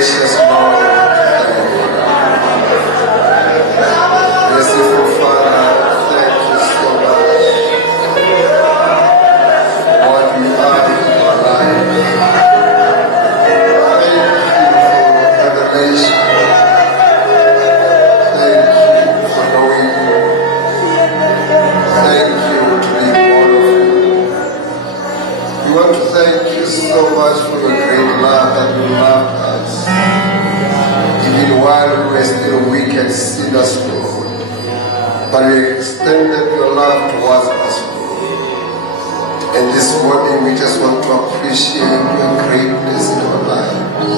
Gracious Lord, merciful Father, thank you so much for what you are in our life. Thank you for revelation. Thank you for knowing you. Thank you to be born of you. We want to thank you so much for your great love that you loved us. Even while we were still weak and sinners, Lord. But you extended your love towards us, Lord. And this morning we just want to appreciate your greatness in our lives.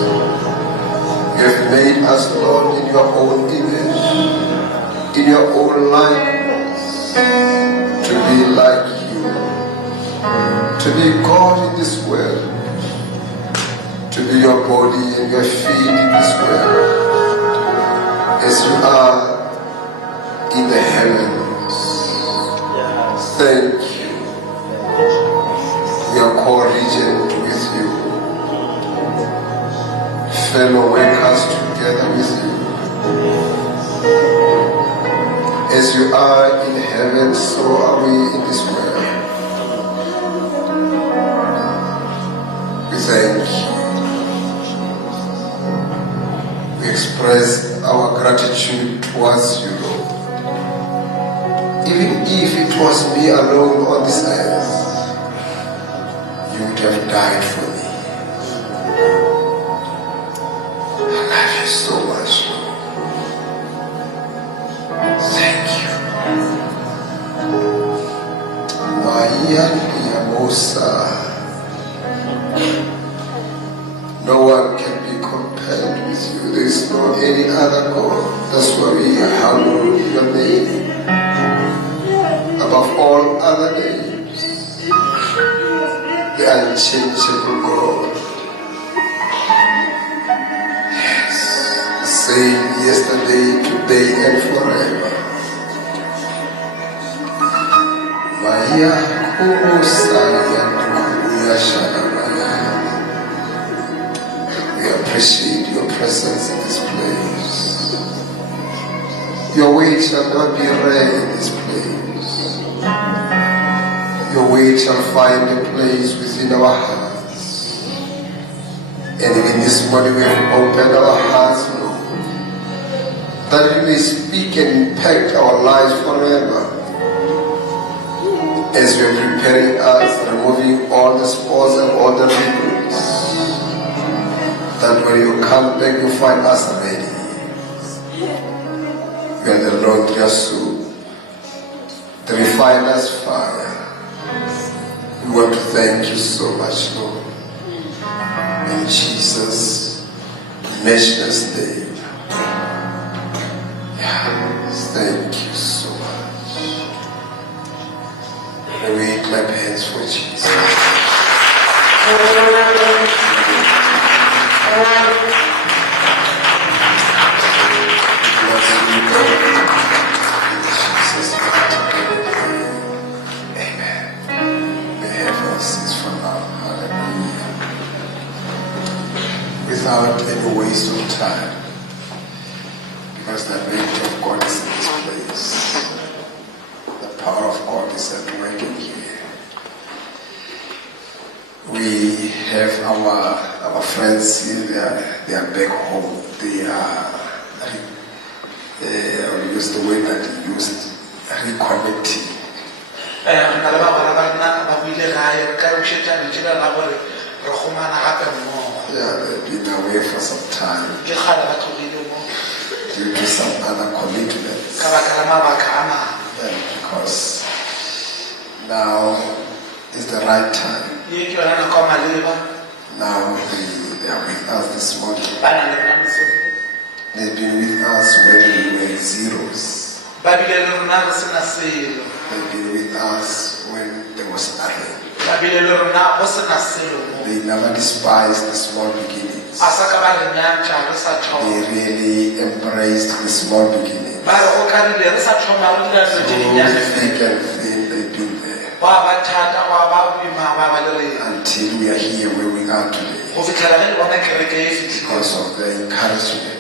You have made us, Lord, in your own image, in your own likeness, to be like you, to be God in this world, to be your body and your feet in this world, as you are in the heavens. Thank you. We are co-regent with you, fellow workers together with you. As you are in heaven, so are we in this world. We thank you. We express our gratitude towards you, Lord. Even if it was me alone on this earth, you would have died for me. I love you so much, Lord. Thank you. No one can be compared with you. There is no any other God. That's why we hallow your name above all other names. The unchangeable God. Yes, the same yesterday, today, and forever. Maya Kurusaya Dukuya Shanamaya. We appreciate your presence in this place. Your way shall not be rare in this place. Your way shall find a place within our hearts. And even this morning we have opened our hearts, Lord, that you may speak and impact our lives forever. As you are preparing us, removing all the spoils and all the wrinkles, that when you come back, you find us ready. You are the Lord Yasu, the refiner's fire. We want to thank you so much, Lord. In Jesus' matchless name. Yes, thank you so much. And we clap hands for Jesus. Without any waste of time, because the weight of God is in this place. The power of God is at work in here. We have our friends here, they are back home. They are, I will use the word that he used, reconnecting. Yeah, they've been away for some time due to some other commitments. And because now is the right time. Now they are with us this morning. They've been with us when we were zeros. They've been with us when there was nothing. They never despised the small beginnings. They really embraced the small beginnings. So thick and thin, they've been there. until we are here where we are today. Because of the encouragement.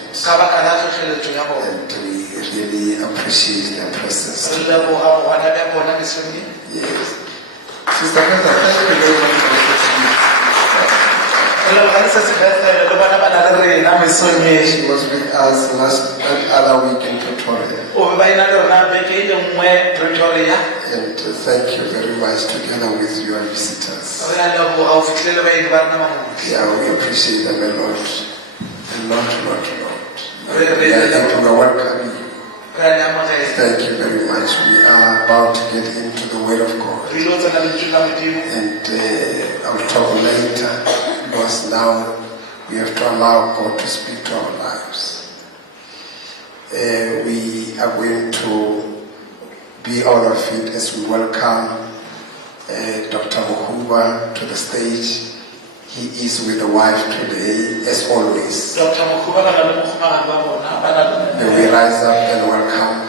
And we really appreciate their presence. Yes. Sister Heather, thank you very much for she was with us last other week in Pretoria. And thank you very much together with your visitors. Yeah, we appreciate them a lot. A lot. We are welcoming you. Thank you very much. We are about to get into the Word of God. And I'll talk later, because now we have to allow God to speak to our lives. We are going to be all of it as we welcome Dr. Mohuba to the stage. He is with the wife today, as always. May we rise up and welcome.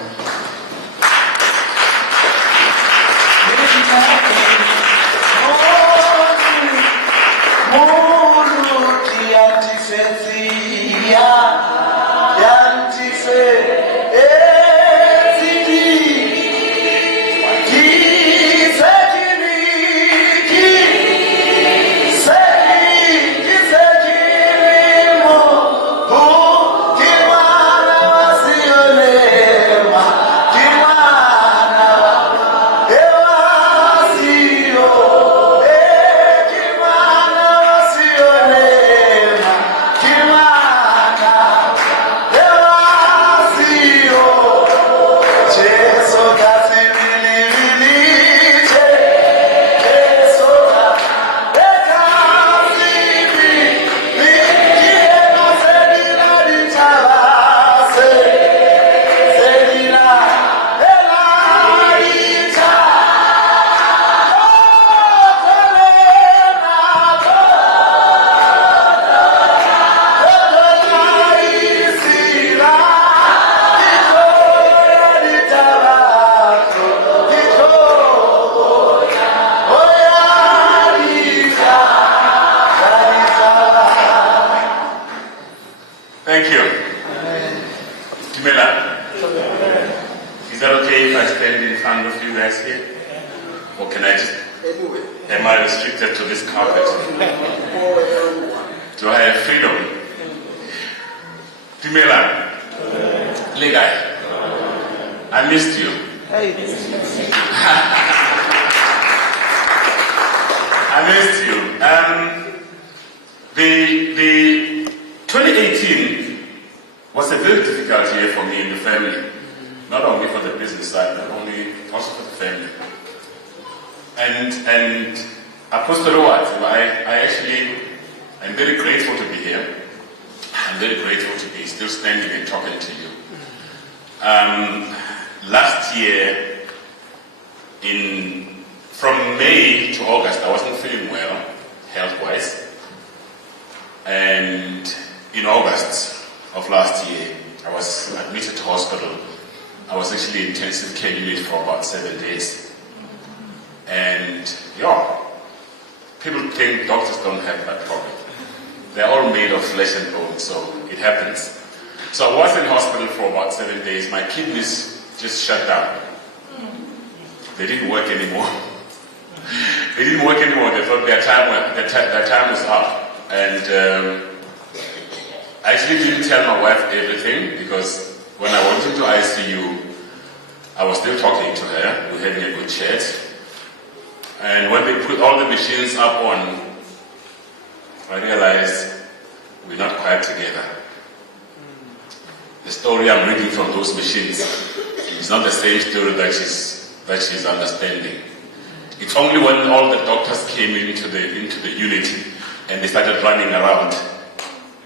Thank you. Boela, is that okay if I stand in front of you guys here? Or can I just... Am I restricted to this carpet? Do I have freedom? Boela, Lelau, I missed you. I missed you. The 2018 was a very difficult year for me and the family. Not only for the business side, but also for the family. And Apostle What, I'm very grateful to be here. I'm very grateful to be still standing and talking to you. Last year, from May to August, I wasn't feeling well, health-wise. And in August of last year, I was admitted to hospital. I was actually in intensive care unit for about 7 days. And people think doctors don't have that problem. They're all made of flesh and bone, so it happens. So I was in hospital for about 7 days. My kidneys just shut down. They didn't work anymore. They didn't work anymore. They thought their time was up. And I actually didn't tell my wife everything, because when I went into ICU, I was still talking to her. We were having a good chat. And when they put all the machines up on, I realized we're not quite together. The story I'm reading from those machines is not the same story that she's understanding. It's only when all the doctors came into the unit and they started running around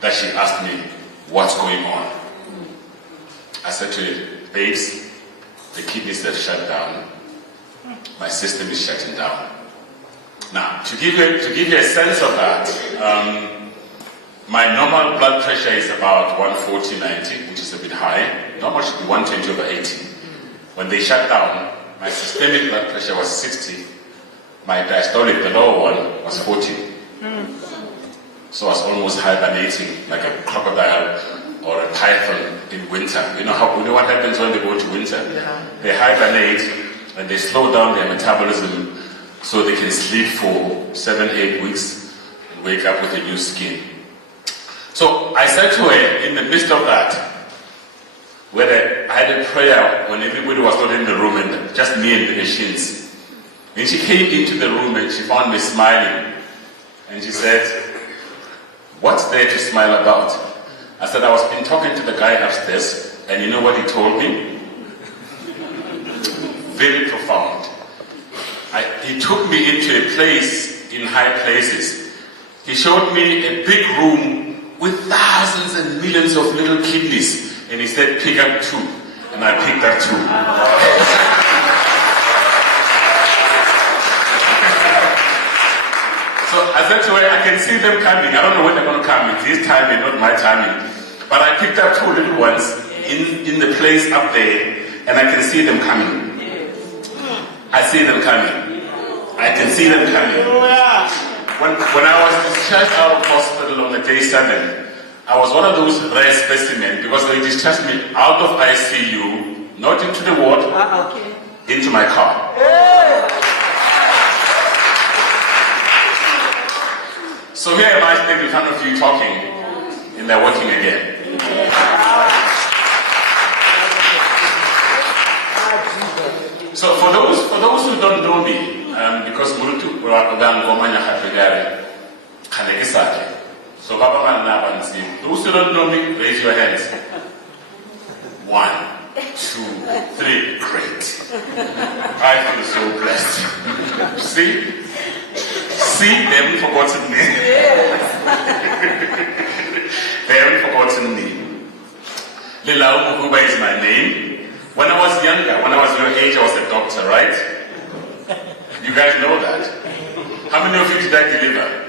that she asked me, what's going on? I said to her, babes, the kidneys have shut down. My system is shutting down. Now, to give you a sense of that, my normal blood pressure is about 140/90, which is a bit high. Normal should be 120/80. When they shut down, my systemic blood pressure was 60, My diastolic, the lower one, was 40. So I was almost hibernating like a crocodile or a python in winter. You know what happens when they go to winter? Yeah. They hibernate and they slow down their metabolism so they can sleep for 7-8 weeks and wake up with a new skin. So I said to her, in the midst of that, where I had a prayer when everybody was not in the room and just me and the machines. And she came into the room and she found me smiling. And she said, "What's there to smile about?" I said, "I was been talking to the guy upstairs, and you know what he told me? Very profound. He took me into a place in high places. He showed me a big room with thousands and millions of little kidneys, and he said, pick up 2. And I picked up 2. So I said to her, I can see them coming. I don't know when they're going to come. It's his timing, not my timing. But I picked up 2 little ones in the place up there, and I can see them coming. I see them coming. I can see them coming. When I was discharged out of hospital on the day 7, I was one of those rare specimens because they discharged me out of ICU, not into the ward, into my car. So here am I standing in front of you talking, and they're working again. So for those who don't know me, because so those who don't know me, raise your hands. 1, 2, 3, great. I feel so blessed. See, they haven't forgotten me. They haven't forgotten me. Lelau Mohuba is my name. When I was younger, when I was your age, I was a doctor, right? You guys know that. How many of you did I deliver?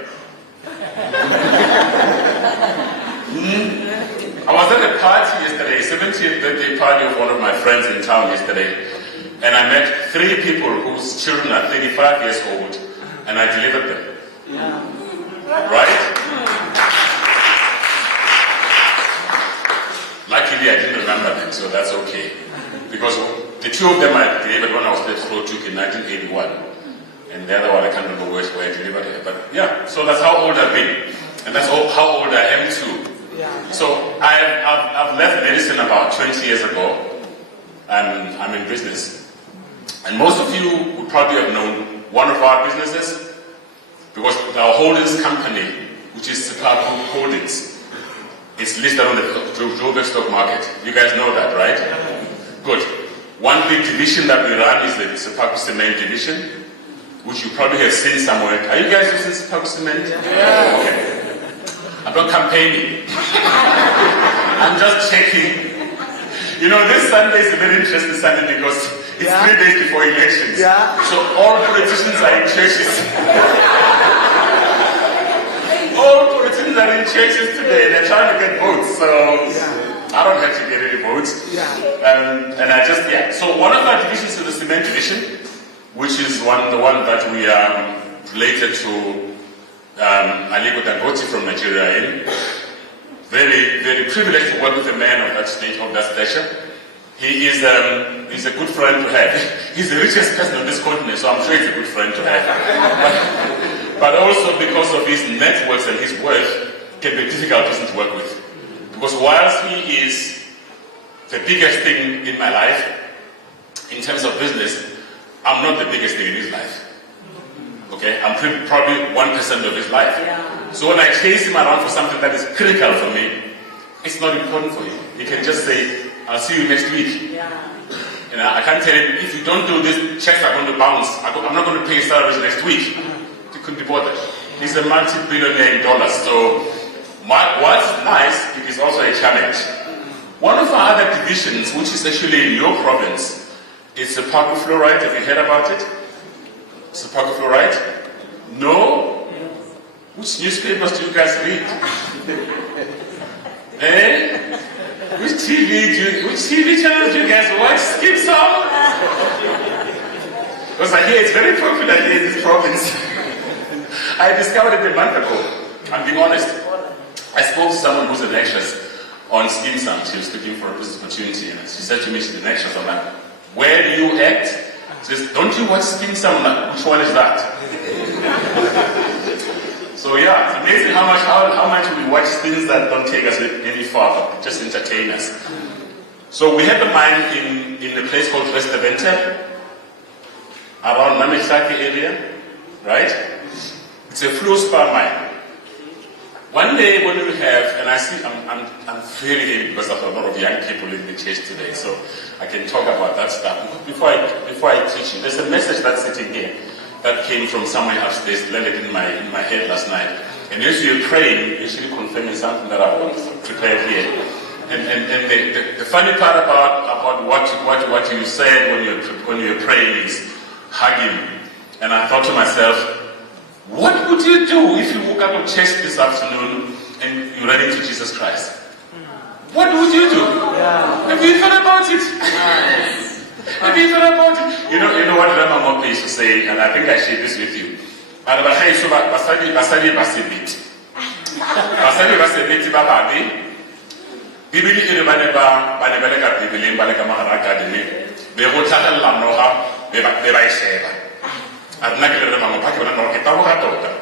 I was at a party yesterday, 70th birthday party of one of my friends in town yesterday, and I met 3 people whose children are 35 years old, and I delivered them. Right? Luckily, I didn't remember them, so that's okay. Because the 2 of them I delivered when I was at Flotuk in 1981, and the other one I can't remember where I delivered it. But yeah, so that's how old I've been, and that's how old I am too. So I've left medicine about 20 years ago, and I'm in business. And most of you would probably have known one of our businesses, because our holdings company, which is Sepaku Holdings, is listed on the Joburg stock market. You guys know that, right? Good. One big division that we run is the Sepaku Cement division, which you probably have seen somewhere. Are you guys using Sepaku Cement? Yeah. Okay. I'm not campaigning. I'm just checking. You know, this Sunday is a very interesting Sunday because it's 3 days before elections. So all politicians are in churches. All politicians are in churches today. They're trying to get votes. So I don't have to get any votes. And I just, So one of our divisions is the cement division, which is the one that we are related to Aliko Dangote from Nigeria. Very, very privileged to work with a man of that state, of that stature. He is he's a good friend to have. He's the richest person on this continent, so I'm sure he's a good friend to have. But also because of his networks and his worth, can be a difficult person to work with. Because whilst he is the biggest thing in my life, in terms of business, I'm not the biggest thing in his life. Okay, I'm probably 1% of his life. So when I chase him around for something that is critical for me, it's not important for him. He can just say, I'll see you next week. You know, I can't tell him, if you don't do this, checks are going to bounce. I'm not going to pay salaries next week. He couldn't be bothered. He's a multi-billionaire in dollars. So what's nice, it is also a challenge. One of our other divisions, which is actually in your province, is the Sepaku Fluoride. Have you heard about it? Sepaku Fluoride? No? Which newspapers do you guys read? Which TV channels do you guys watch? Skip some? Because I hear it's very popular here in this province. I discovered it a month ago. I'm being honest. I spoke to someone who's an actress on Skin Sound. She was looking for a business opportunity, and she said to me she's an actress. I'm like, where do you act? She says, don't you watch Skin Sound? Like, which one is that? So yeah, it's amazing how much we watch things that don't take us any far, but just entertain us. So we had the mine in a place called Westervente, around Namihlaki area, right? It's a fluorspar mine. One day when we have, and I see, I'm very happy because I have a lot of young people in the church today, so I can talk about that stuff. Before I teach you, there's a message that's sitting here that came from somewhere upstairs, landed in my head last night. And as you're praying, you're actually confirming something that I want to prepare here. And the funny part about what you said when you're praying is hugging. And I thought to myself, what would you do if you woke up to church this afternoon and you ran into Jesus Christ? What would you do? Have you thought about it? Have you thought about it? You know what Grandma Mope used to say, and I think I shared this with you. Bibili ere ba ne ba le ka Bibileng ba le ka mahara academy be go tlhagella noga be ba e sheba a nna ke le re mangwe phake bona no ke taboga tota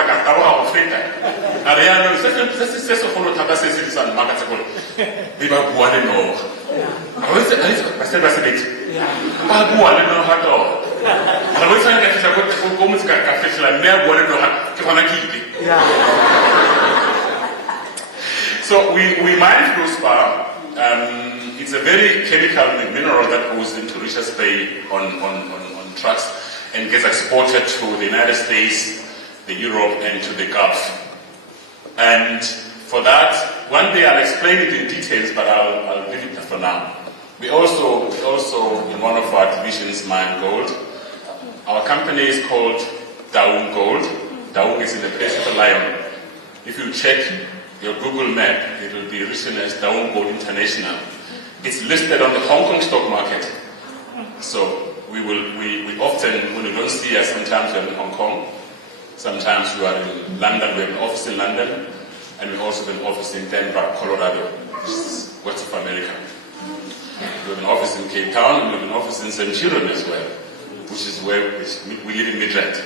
ka taboga go feta a re ya no se golo thata se sa nna ka tsekolo be ba bua le noga ba se beti ba bua le noga tota ga bo tsang ka fitla go mo tsaka ka fitla mme a bua le noga ke gona ke ile. So we mine fluorspar. It's a very chemical mineral that goes into Richards Bay on trucks and gets exported to the United States, the Europe, and to the Gulf. And for that, one day I'll explain it in details, but I'll leave it for now. We also in one of our divisions mine gold. Our company is called Daung Gold. Daung is in the place of the lion. If you check your Google map, it will be written as Daung Gold International. It's listed on the Hong Kong stock market. So we often, when you don't see us, sometimes we're in Hong Kong, sometimes we are in London. We have an office in London, and we also have an office in Denver, Colorado, which is West of America. We have an office in Cape Town, and we have an office in Centurion as well, which is where we live in Midrand.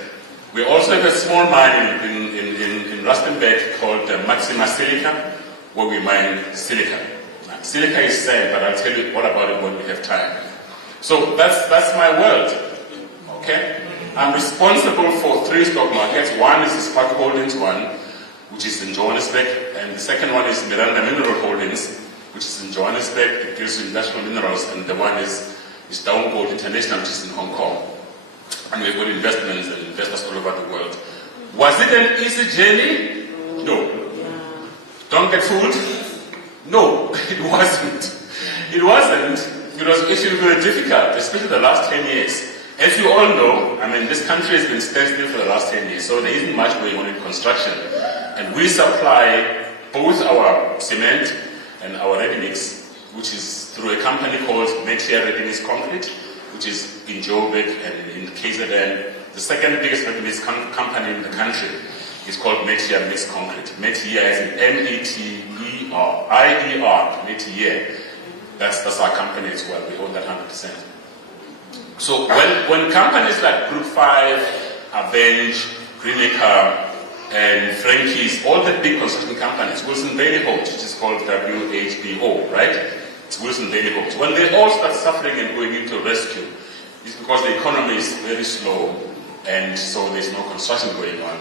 We also have a small mine in Rustenburg called Maxima Silica, where we mine silica. Now, silica is sand, but I'll tell you all about it when we have time. So that's my world. Okay? I'm responsible for 3 stock markets. One is the Spark Holdings one, which is in Johannesburg, and the second one is Miranda Mineral Holdings, which is in Johannesburg. It deals with industrial minerals, and the one is Daung Gold International, which is in Hong Kong. And we've got investments and investors all over the world. Was it an easy journey? No. Don't get fooled? No, it wasn't. It wasn't. It was actually very difficult, especially the last 10 years. As you all know, I mean, this country has been standstill for the last 10 years, so there isn't much going on in construction. And we supply both our cement and our ready-mix, which is through a company called Metia Ready-Mix Concrete, which is in Joburg and in KZN. The second biggest ready-mix company in the country is called Metia Mix Concrete. Metia is an M-E-T-E-R-I-E-R, Metia. That's our company as well. We own that 100%. So when companies like Group 5, Avenge, Greenacre, and Frankie's, all the big construction companies, Wilson Bailey Homes, which is called WHBO, right? It's Wilson Bailey Homes. When they all start suffering and going into rescue, it's because the economy is very slow, and so there's no construction going on,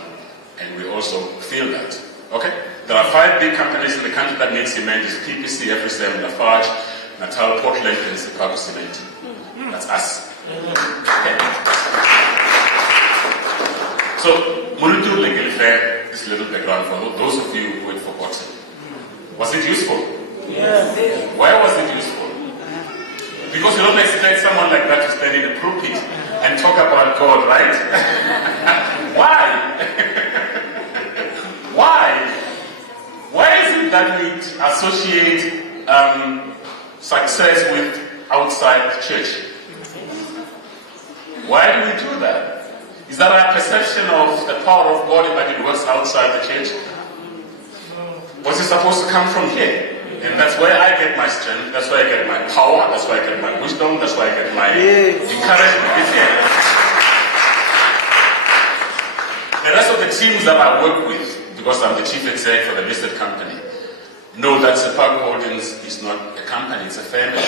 and we also feel that. Okay? There are 5 big companies in the country that make cement. It's PPC, FSM, Lafarge, Natal, Portland, and Chicago Cement. That's us. Okay? So, Muritu Legal Fair, this little background for those of you who had forgotten. Was it useful? Yes. Why was it useful? Because you don't expect someone like that to stand in the pulpit and talk about God, right? Why? Why? Why is it that we associate success with outside church? Why do we do that? Is that our perception of the power of God but it works outside the church? Was it supposed to come from here? And that's where I get my strength, that's where I get my power, that's where I get my wisdom, that's where I get my encouragement. It's here. The rest of the teams that I work with, because I'm the chief exec for the listed company, know that Sepag Holdings is not a company, it's a family.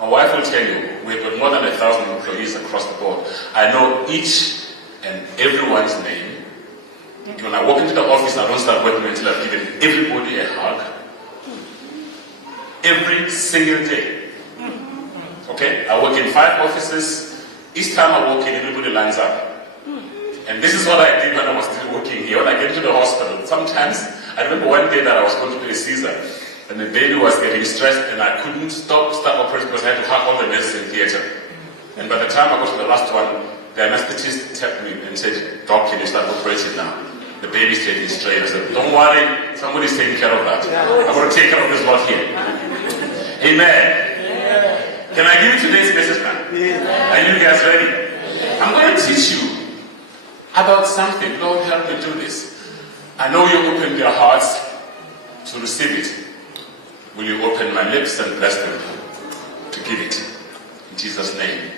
My wife will tell you, we've got more than 1,000 employees across the board. I know each and everyone's name. When I walk into the office, I don't start working until I've given everybody a hug. Every single day. Okay? I work in 5 offices. Each time I walk in, everybody lines up. And this is what I did when I was still working here. When I get to the hospital, sometimes, I remember one day that I was going to do a Caesar, and the baby was getting stressed, and I couldn't start operating because I had to hug all the nurses in theatre. And by the time I got to the last one, the anesthetist tapped me and said, "Doc, can you start operating now? The baby's taking strain." I said, "Don't worry, somebody's taking care of that. I'm going to take care of this lot here." Amen. Can I give you today's message now? Are you guys ready? I'm going to teach you about something. Lord, help me do this. I know you opened your hearts to receive it. Will you open my lips and bless them to give it? In Jesus' name.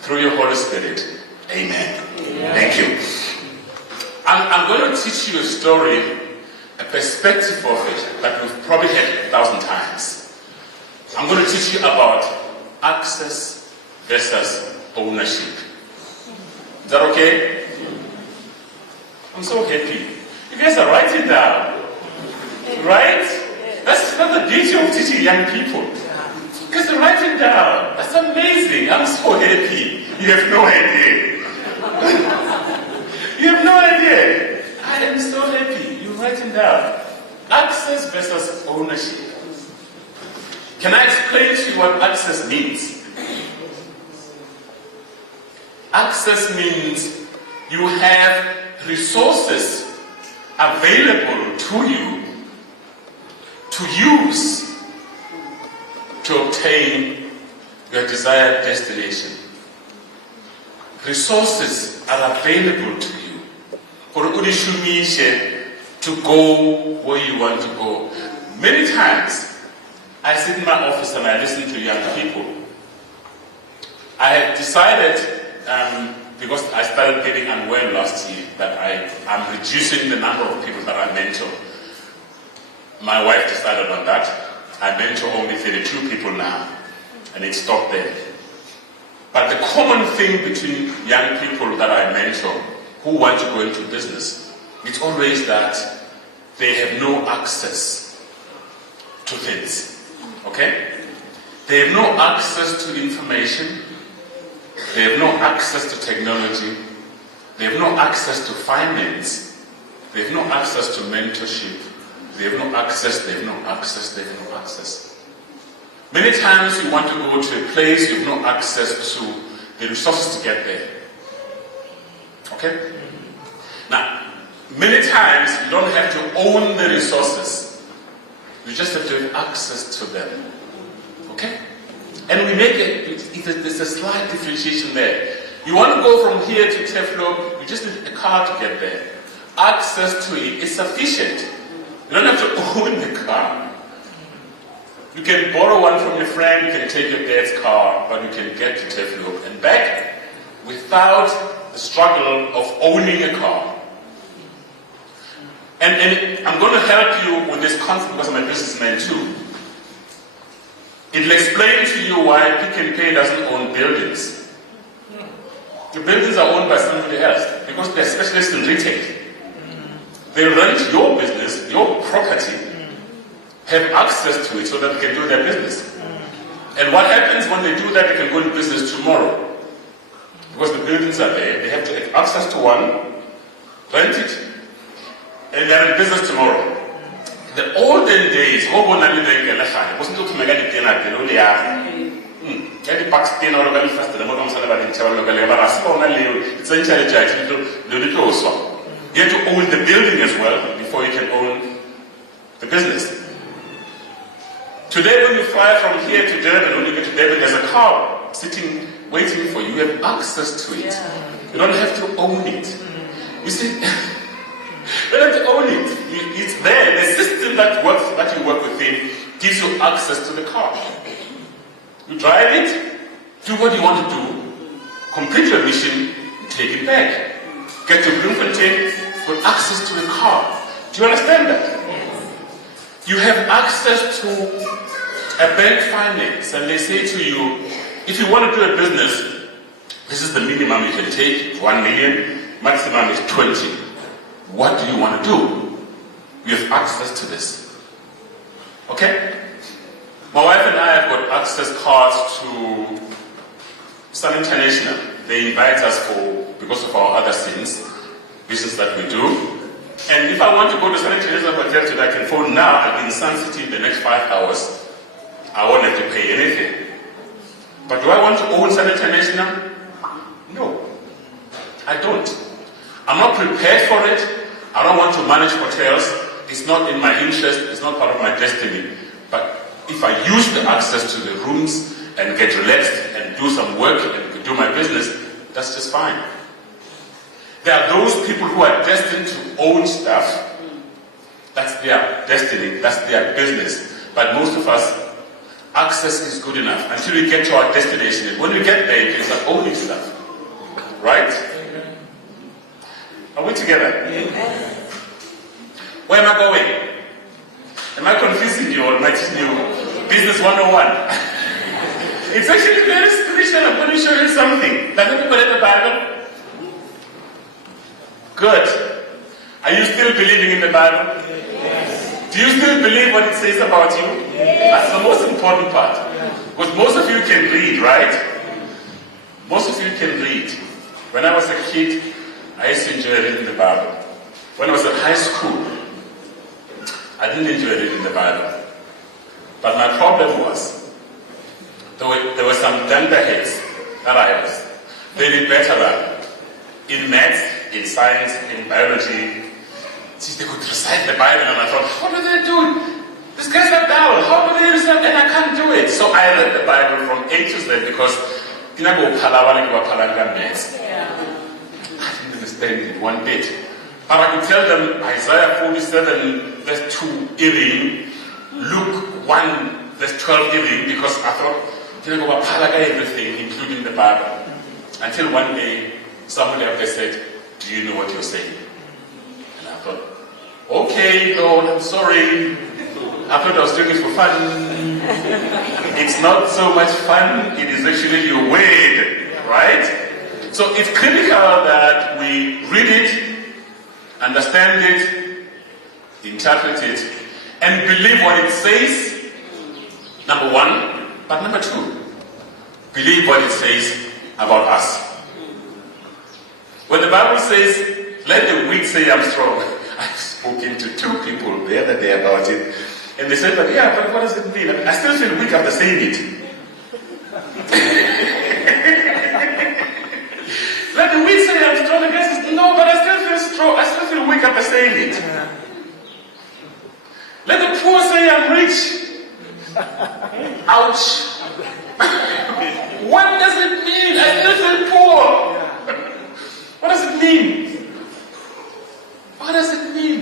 Through your Holy Spirit. Amen. Thank you. I'm going to teach you a story, a perspective of it that we've probably heard 1,000 times. I'm going to teach you about access versus ownership. Is that okay? I'm so happy. You guys are writing down. Right? That's the beauty of teaching young people. You guys are writing down. That's amazing. I'm so happy. You have no idea. You have no idea. I am so happy. You're writing down. Access versus ownership. Can I explain to you what access means? Access means you have resources available to you to use to obtain your desired destination. Resources are available to you to go where you want to go. Many times, I sit in my office and I listen to young people. I have decided, because I started getting unwell last year, that I'm reducing the number of people that I mentor. My wife decided on that. I mentor only 32 people now, and it stopped there. But the common thing between young people that I mentor who want to go into business, it's always that they have no access to things. Okay? They have no access to information. They have no access to technology. They have no access to finance. They have no access to mentorship. They have no access, they have no access, they have no access. Many times you want to go to a place, you have no access to the resources to get there. Okay? Now, many times you don't have to own the resources. You just have to have access to them. Okay? And we make there's a slight differentiation there. You want to go from here to Teflo, you just need a car to get there. Access to it is sufficient. You don't have to own the car. You can borrow one from your friend, you can take your dad's car, but you can get to Teflo and back without the struggle of owning a car. And I'm going to help you with this concept because I'm a businessman too. It'll explain to you why Pick n Pay doesn't own buildings. The buildings are owned by somebody else because they're specialists in retail. They rent your business, your property, have access to it so that they can do their business. And what happens when they do that, they can go into business tomorrow. Because the buildings are there, they have to have access to one, rent it, and they're in business tomorrow. The olden days, you have to own the building as well before you can own the business. Today when you fly from here to Durban, when you get to Durban, there's a car sitting waiting for you. You have access to it. You don't have to own it. You see, you don't have to own it. It's there. The system that you work within gives you access to the car. You drive it, do what you want to do, complete your mission, take it back. Get to Bloemfontein with access to the car. Do you understand that? You have access to a bank finance, and they say to you, if you want to do a business, this is the minimum you can take, 1 million, maximum is 20. What do you want to do? You have access to this. Okay? My wife and I have got access cards to Sun International. They invite us because of our other business that we do. And if I want to go to Sun International Hotel today, I can phone now. I'll be in Sun City in the next 5 hours. I won't have to pay anything. But do I want to own Sun International? No. I don't. I'm not prepared for it. I don't want to manage hotels. It's not in my interest. It's not part of my destiny. But if I use the access to the rooms and get relaxed and do some work and do my business, that's just fine. There are those people who are destined to own stuff. That's their destiny. That's their business. But most of us, access is good enough until we get to our destination. When we get there, you can start owning stuff. Right? Are we together? Yes. Where am I going? Am I confusing you or am I teaching you Business 101? It's actually very spiritual. I'm going to show you something. Does everybody have the Bible? Good. Are you still believing in the Bible? Yes. Do you still believe what it says about you? Yes. That's the most important part. Because most of you can read, right? Most of you can read. When I was a kid, I used to enjoy reading the Bible. When I was in high school, I didn't enjoy reading the Bible. But my problem was, there were some dunderheads that I was. They did better than in maths, in science, in biology. See, they could recite the Bible, and I thought, how do they do it? These guys are down. How do they recite? And I can't do it. So I read the Bible from A to Z because I didn't understand it one bit. But I could tell them Isaiah 47 verse 2 earring, Luke 1 verse 12 earring, because I thought everything, including the Bible. Until one day, somebody up there said, do you know what you're saying? And I thought, okay, Lord, I'm sorry. I thought I was doing it for fun. It's not so much fun, it is actually your word, right? So it's critical that we read it, understand it, interpret it, and believe what it says, number one. But number two, believe what it says about us. When the Bible says, let the weak say I'm strong. I've spoken to 2 people the other day about it. And they said, but yeah, but what does it mean? I still feel weak after saying it. Let the weak say I'm strong. The guy says, no, but I still feel strong. I still feel weak after saying it. Let the poor say I'm rich. Ouch. What does it mean? I still feel poor. What does it mean? What does it mean?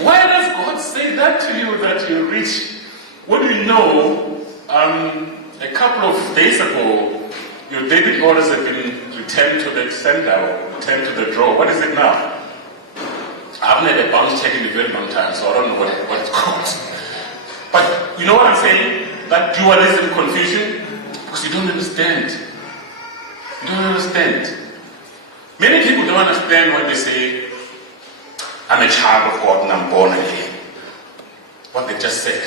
Why does God say that to you, that you're rich? When you know, a couple of days ago, your debit orders have been returned to the sender or returned to the drawer. What is it now? I haven't had a bounce check in a very long time, so I don't know what it's called. But you know what I'm saying? That dualism confusion, because you don't understand. You don't understand. Many people don't understand when they say, I'm a child of God and I'm born again. What they just said.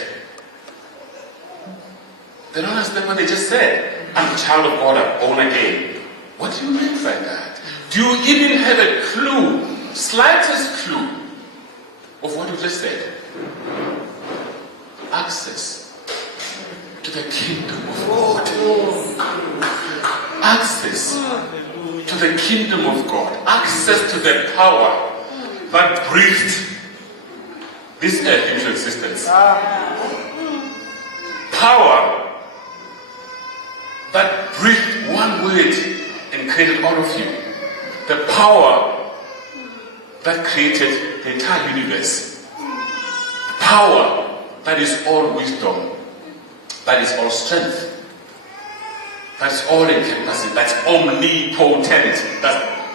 They don't understand what they just said. I'm a child of God, I'm born again. What do you mean by that? Do you even have a clue, slightest clue, of what you just said? Access to the kingdom of God. Access to the kingdom of God. Access to the power that breathed this earth into existence. Power one word and created all of you. The power that created the entire universe. Power that is all wisdom. That is all strength. That's all encompassing. That's omnipotent.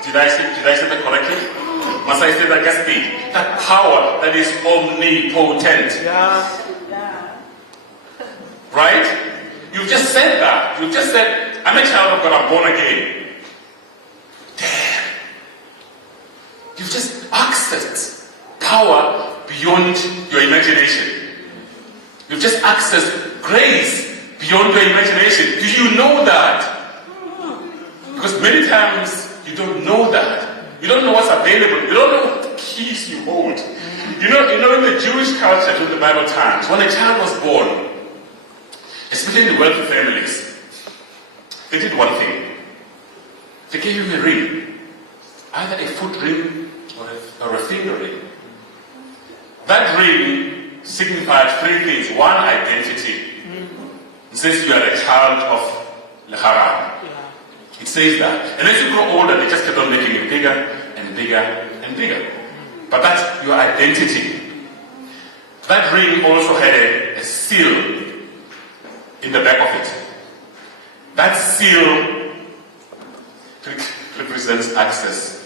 Did I say that correctly? Must I say that again? That power that is omnipotent. Yeah. Right? You've just said that. You've just said, I'm a child of God, I'm born again. Damn. You've just accessed power beyond your imagination. You've just accessed grace beyond your imagination. Do you know that? Because many times you don't know that. You don't know what's available. You don't know what keys you hold. You know in the Jewish culture during the Bible times, when a child was born, especially in the wealthy families, they did one thing. They gave him a ring. Either a foot ring or a finger ring. That ring signified three things. One, identity. It says you are a child of lehlaswa. It says that. And as you grow older, they just kept on making it bigger and bigger and bigger. But that's your identity. That ring also had a seal in the back of it. That seal represents access.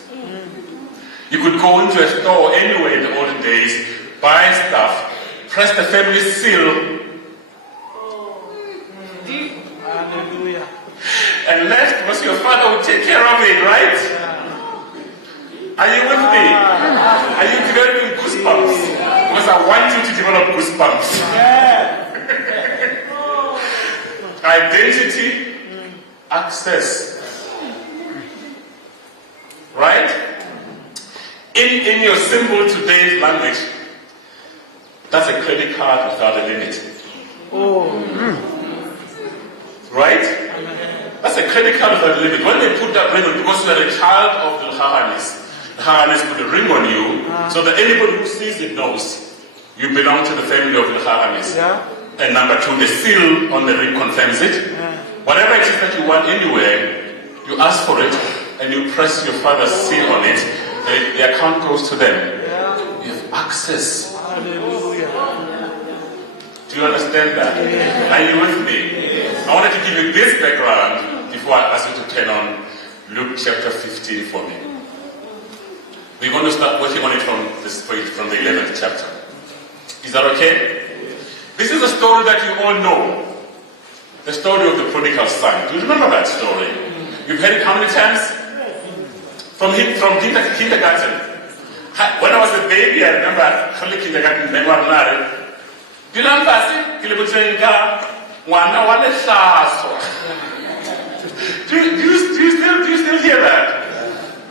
You could go into a store anywhere in the olden days, buy stuff, press the family seal, Hallelujah. and left because your father would take care of it, right? Are you with me? Are you developing goosebumps? Because I want you to develop goosebumps. Identity, access. Right? In your simple today's language, that's a credit card without a limit. Right? That's a credit card without a limit. When they put that ring on, because you are a child of the lehlaswa put a ring on you, so that anybody who sees it knows you belong to the family of the lehlaswa. And number two, the seal on the ring confirms it. Whatever it is that you want anywhere, you ask for it, and you press your father's seal on it, the account goes to them. You have access. Hallelujah. Do you understand that? Are you with me? I wanted to give you this background before I ask you to turn on Luke chapter 15 for me. We're going to start working on it from the 11th chapter. Is that okay? This is a story that you all know. The story of the prodigal son. Do you remember that story? You've heard it how many times? From kindergarten. When I was a baby, I remember kindergarten. Ngwana, lehlaswa. Do you still hear that?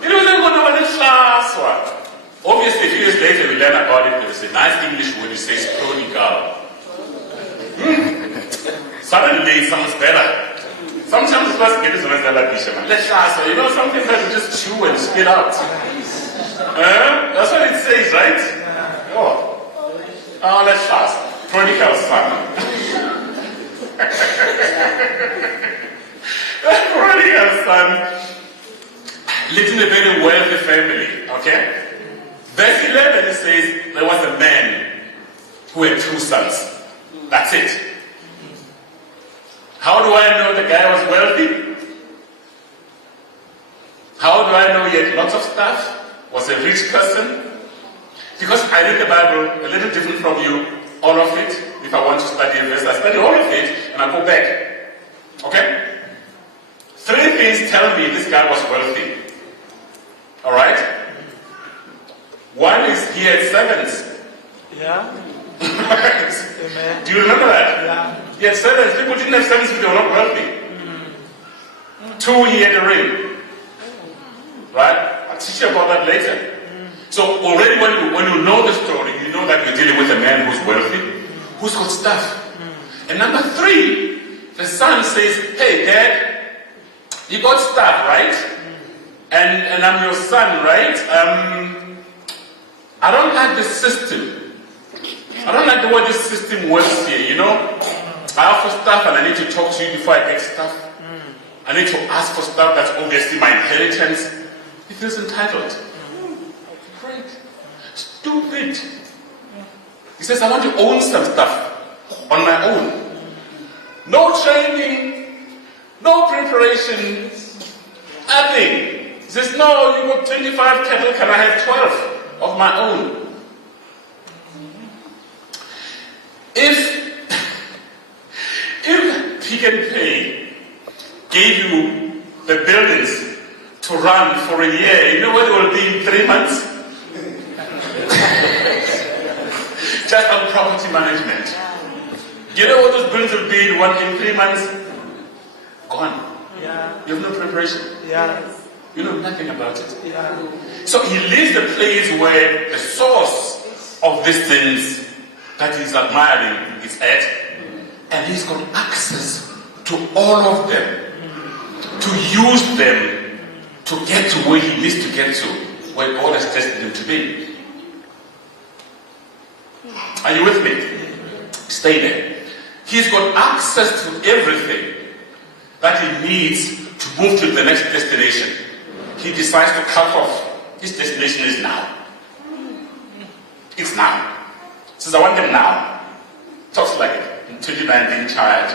Lehlaswa. Obviously, a few years later, we learn about it. There's a nice English word. It says prodigal. Suddenly, it sounds better. Sometimes it's first get lehlaswa. You know, something that you just chew and spit out. That's what it says, right? Oh, lehlaswa. Prodigal son. Prodigal son lived in a very wealthy family, okay? Verse 11 it says there was a man who had 2 sons. That's it. How do I know the guy was wealthy? How do I know he had lots of stuff? Was a rich person? Because I read the Bible a little different from you, all of it. If I want to study a verse, I study all of it and I go back. Okay? 3 things tell me this guy was wealthy. Alright? 1 is he had servants. Yeah. Right? Amen. Do you remember that? Yeah. He had servants. People didn't have servants if they were not wealthy. 2, he had a ring. Right? I'll teach you about that later. So already when you know the story, you know that you're dealing with a man who's wealthy, who's got stuff. And number 3, the son says, hey dad, you got stuff, right? And I'm your son, right? I don't like the system. I don't like the way this system works here, you know? I offer stuff and I need to talk to you before I get stuff. I need to ask for stuff that's obviously my inheritance. He feels entitled. Great. Stupid. He says, I want to own some stuff on my own. No training, no preparation, nothing. He says, no, you got 25 cattle, can I have 12 of my own? If Pick and Pay gave you the buildings to run for a year, you know what it will be in 3 months? Just on property management. You know what those buildings will be in 3 months? Gone. Yeah. You have no preparation. Yeah. You know nothing about it. Yeah. So he leaves the place where the source of these things that he's admiring is at, and he's got access to all of them, to use them to get to where he needs to get to, where God has destined him to be. Are you with me? Stay there. He's got access to everything that he needs to move to the next destination. He decides to cut off. His destination is now. It's now. He says, I want them now. Talks like a 2019 child.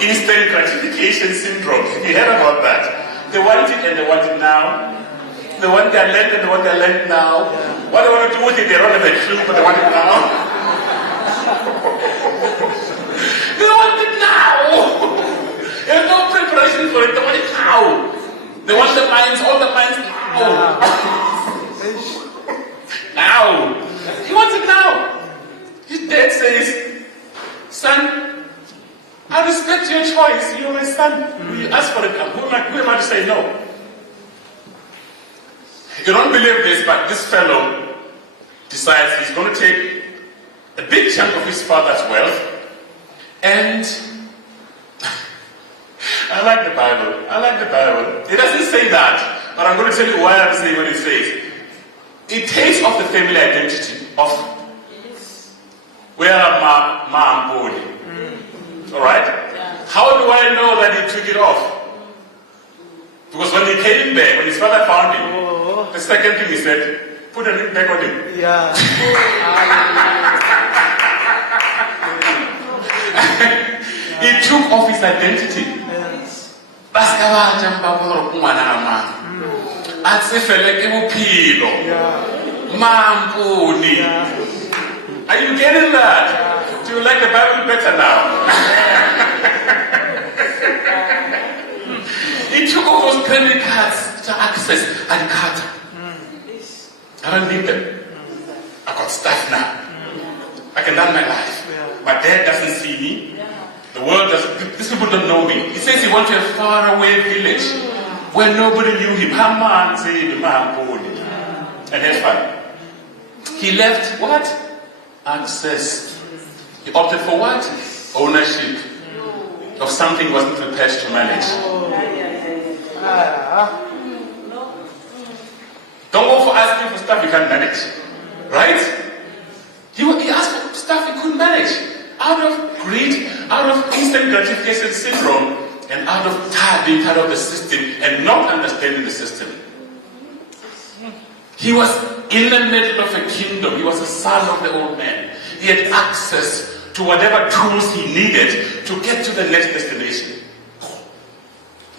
Instant gratification syndrome. You heard about that? They want it and they want it now. They want their land and they want their land now. What they want to do with it, they don't have a clue, but they want it now. They want it now. There's no preparation for it. They want it now. They want the mines, all the mines now. Now. He wants it now. His dad says, son, I respect your choice. You're my son. You ask for it. Who am I to say no? You don't believe this, but this fellow decides he's going to take a big chunk of his father's wealth, and I like the Bible. It doesn't say that, but I'm going to tell you why I'm saying what it says. It takes off the family identity of where am ma body. Alright? How do I know that he took it off? Because when he came back, when his father found him, the second thing he said, put a ring back on him. Yeah. He took off his identity. Yes. Are you getting that? Do you like the Bible better now? He took off those credit cards to access and cut. I don't need them. I got stuff now. I can run my life. My dad doesn't see me. The world doesn't. These people don't know me. He says he went to a faraway village where nobody knew him. And that's fine. He left what? Access. He opted for what? Ownership of something he wasn't prepared to manage. Don't go for asking for stuff you can't manage. Right? He asked for stuff he couldn't manage. Out of greed, out of instant gratification syndrome, and out of being tired of the system and not understanding the system. He was in the middle of a kingdom. He was a son of the old man. He had access to whatever tools he needed to get to the next destination.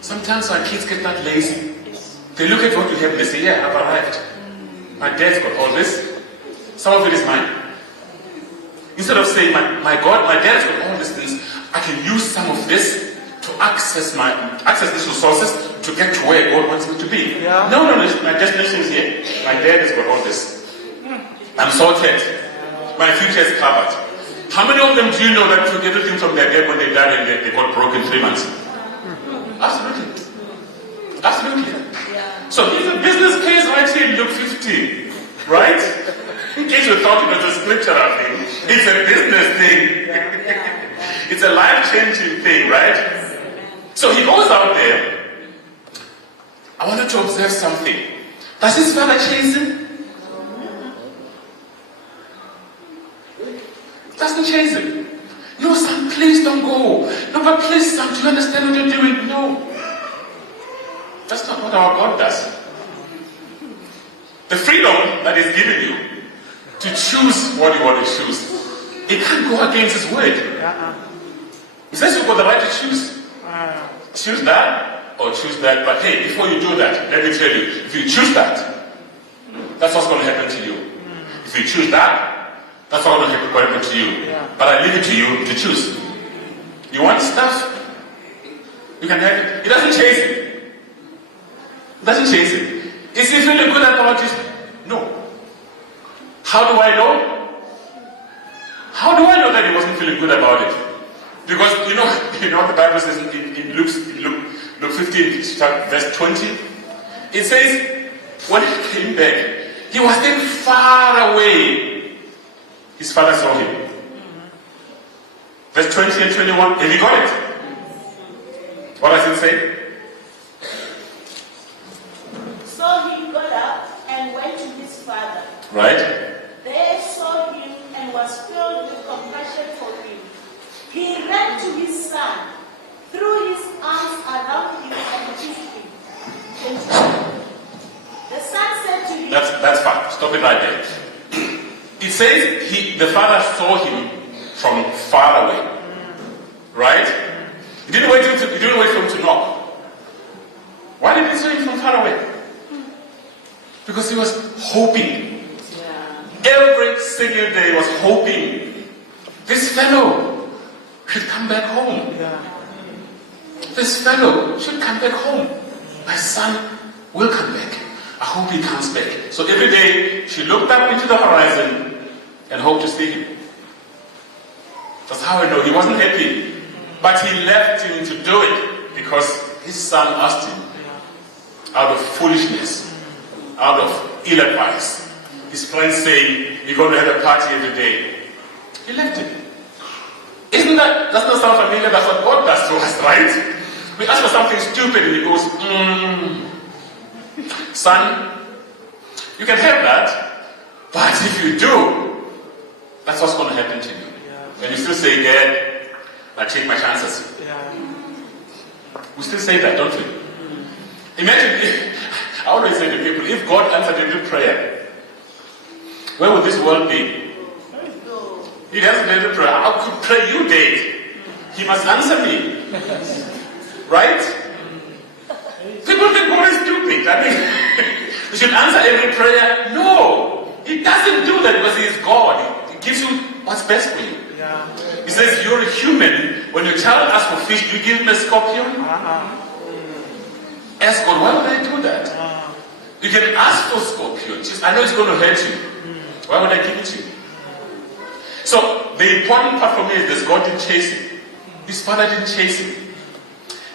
Sometimes our kids get that lazy. They look at what we have and they say, yeah, I've arrived. My dad's got all this. Some of it is mine. Instead of saying, my God, my dad's got all these things, I can use some of this to access these resources to get to where God wants me to be. Yeah. No, my destination is here. My dad has got all this. I'm sorted. My future is covered. How many of them do you know that took everything from their dad when they died and they got broke in 3 months? Absolutely. So here's a business case right here in Luke 15. Right? In case you thought it was a scriptural thing, it's a business thing. It's a life-changing thing, right? So he goes out there. I wanted to observe something. Does his father chase him? Doesn't chase him. No, No, son, please don't go. No, but please, son, do you understand what you're doing? No. That's not what our God does. The freedom that He's given you to choose what you want to choose, it can't go against His word. He says you've got the right to choose. Choose that or choose that. But hey, before you do that, let me tell you, if you choose that, that's what's going to happen to you. If you choose that, that's what's going to happen to you. But I leave it to you to choose. You want stuff? You can have it. It doesn't chase it. It doesn't chase it. Is he feeling good about it? No. How do I know? How do I know that he wasn't feeling good about it? Because you know what the Bible says in Luke 15, verse 20? It says, when he came back, he was then far away. His father saw him. Verse 20 and 21, have you got it? What does it say? So he got up and went to his father. Right? There saw him and was filled with compassion for him. He ran to his son, threw his arms around him and kissed him. The son said to him, That's fine. Stop it right there. It says the father saw him from far away. Right? He didn't wait for him to knock. Why did he see him from far away? Because he was hoping. Every single day he was hoping this fellow should come back home. This fellow should come back home. My son will come back. I hope he comes back. So every day she looked up into the horizon and hoped to see him. That's how I know he wasn't happy. But he left him to do it because his son asked him out of foolishness, out of ill advice. His friends say, you're going to have a party every day. He left him. Does not sound familiar? That's what God does to us, right? We ask for something stupid and he goes, son, you can have that, but if you do, that's what's going to happen to you. And you still say, Dad, I take my chances. We still say that, don't we? Imagine, I always say to people, if God answered every prayer, where would this world be? He doesn't answer prayer. How could pray you dead? He must answer me. Right? People think God is stupid. I mean, he should answer every prayer. No. He doesn't do that because he is God. He gives you what's best for you. He says, you're a human. When your child asks for fish, you give him a scorpion? Ask God, why would I do that? You can ask for scorpion. Just, I know it's going to hurt you. Why would I give it to you? So, the important part for me is this: God didn't chase him. His father didn't chase him.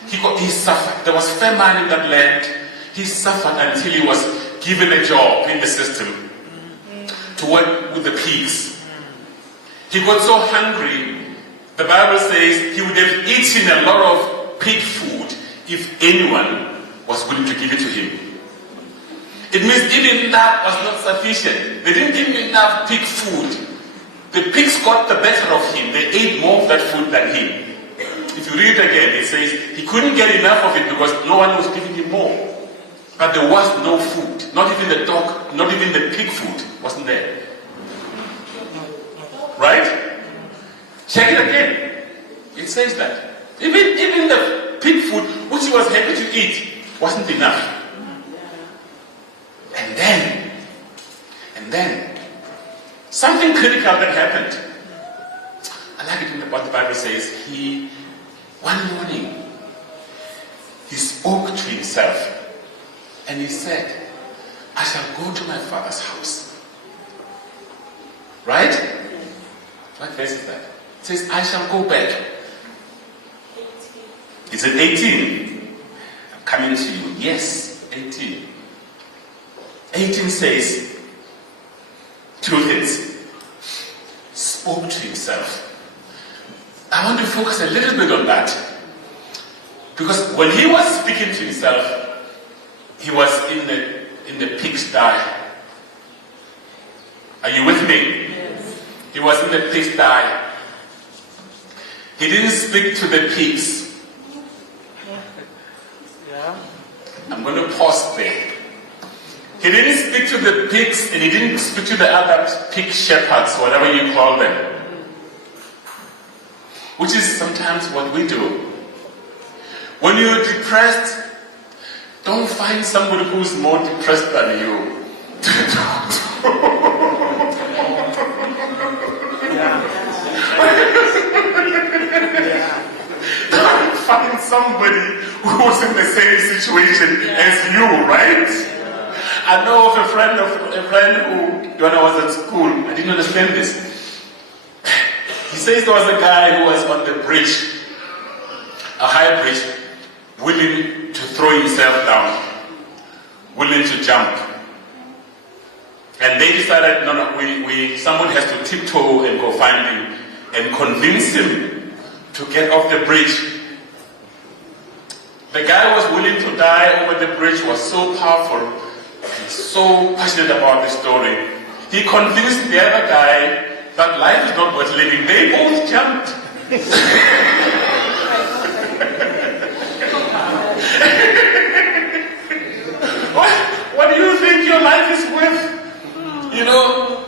He suffered. There was famine in that land. He suffered until he was given a job in the system to work with the pigs. He got so hungry, the Bible says he would have eaten a lot of pig food if anyone was willing to give it to him. It means even that was not sufficient. They didn't give him enough pig food. The pigs got the better of him. They ate more of that food than him. If you read it again, it says he couldn't get enough of it because no one was giving him more. But there was no food. Not even the dog, not even the pig food wasn't there. Right? Check it again. It says that. Even the pig food, which he was happy to eat, wasn't enough. And then, something critical that happened. I like it in what the Bible says. One morning, he spoke to himself and he said, I shall go to my father's house. Right? What verse is that? It says, I shall go back. It's at 18. I'm coming to you. Yes, 18. 18 says two things. Spoke to himself. I want to focus a little bit on that. Because when he was speaking to himself, he was in the pigsty. Are you with me? Yes. He was in the pigsty. He didn't speak to the pigs. Yeah. I'm going to pause there. He didn't speak to the pigs, and he didn't speak to the other pig shepherds, whatever you call them. Which is sometimes what we do. When you're depressed, don't find somebody who's more depressed than you to talk to. Don't find somebody who's in the same situation as you, right? I know of a friend who, when I was at school, I didn't understand this. He says there was a guy who was on the bridge, a high bridge, willing to throw himself down, willing to jump. And they decided, no, someone has to tiptoe and go find him and convince him to get off the bridge. The guy was willing to die over the bridge, was so powerful, so passionate about the story. He convinced the other guy that life is not worth living. They both jumped. What do you think your life is worth? You know,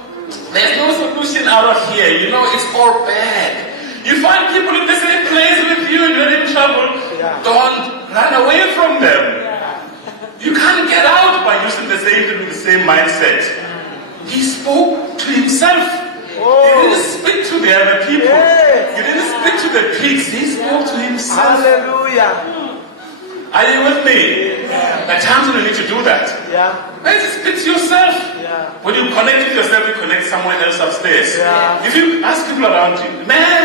there's no solution out of here. You know, it's all bad. You find people in the same place with you and you're in trouble. Don't run away from them. You can't get out by using the same thing with the same mindset. He spoke to himself. He didn't speak to the other people. He didn't speak to the pigs. He spoke to himself. Hallelujah. Are you with me? At times you need to do that. Just speak to yourself. When you connect with yourself, you connect someone else upstairs. If you ask people around you, man.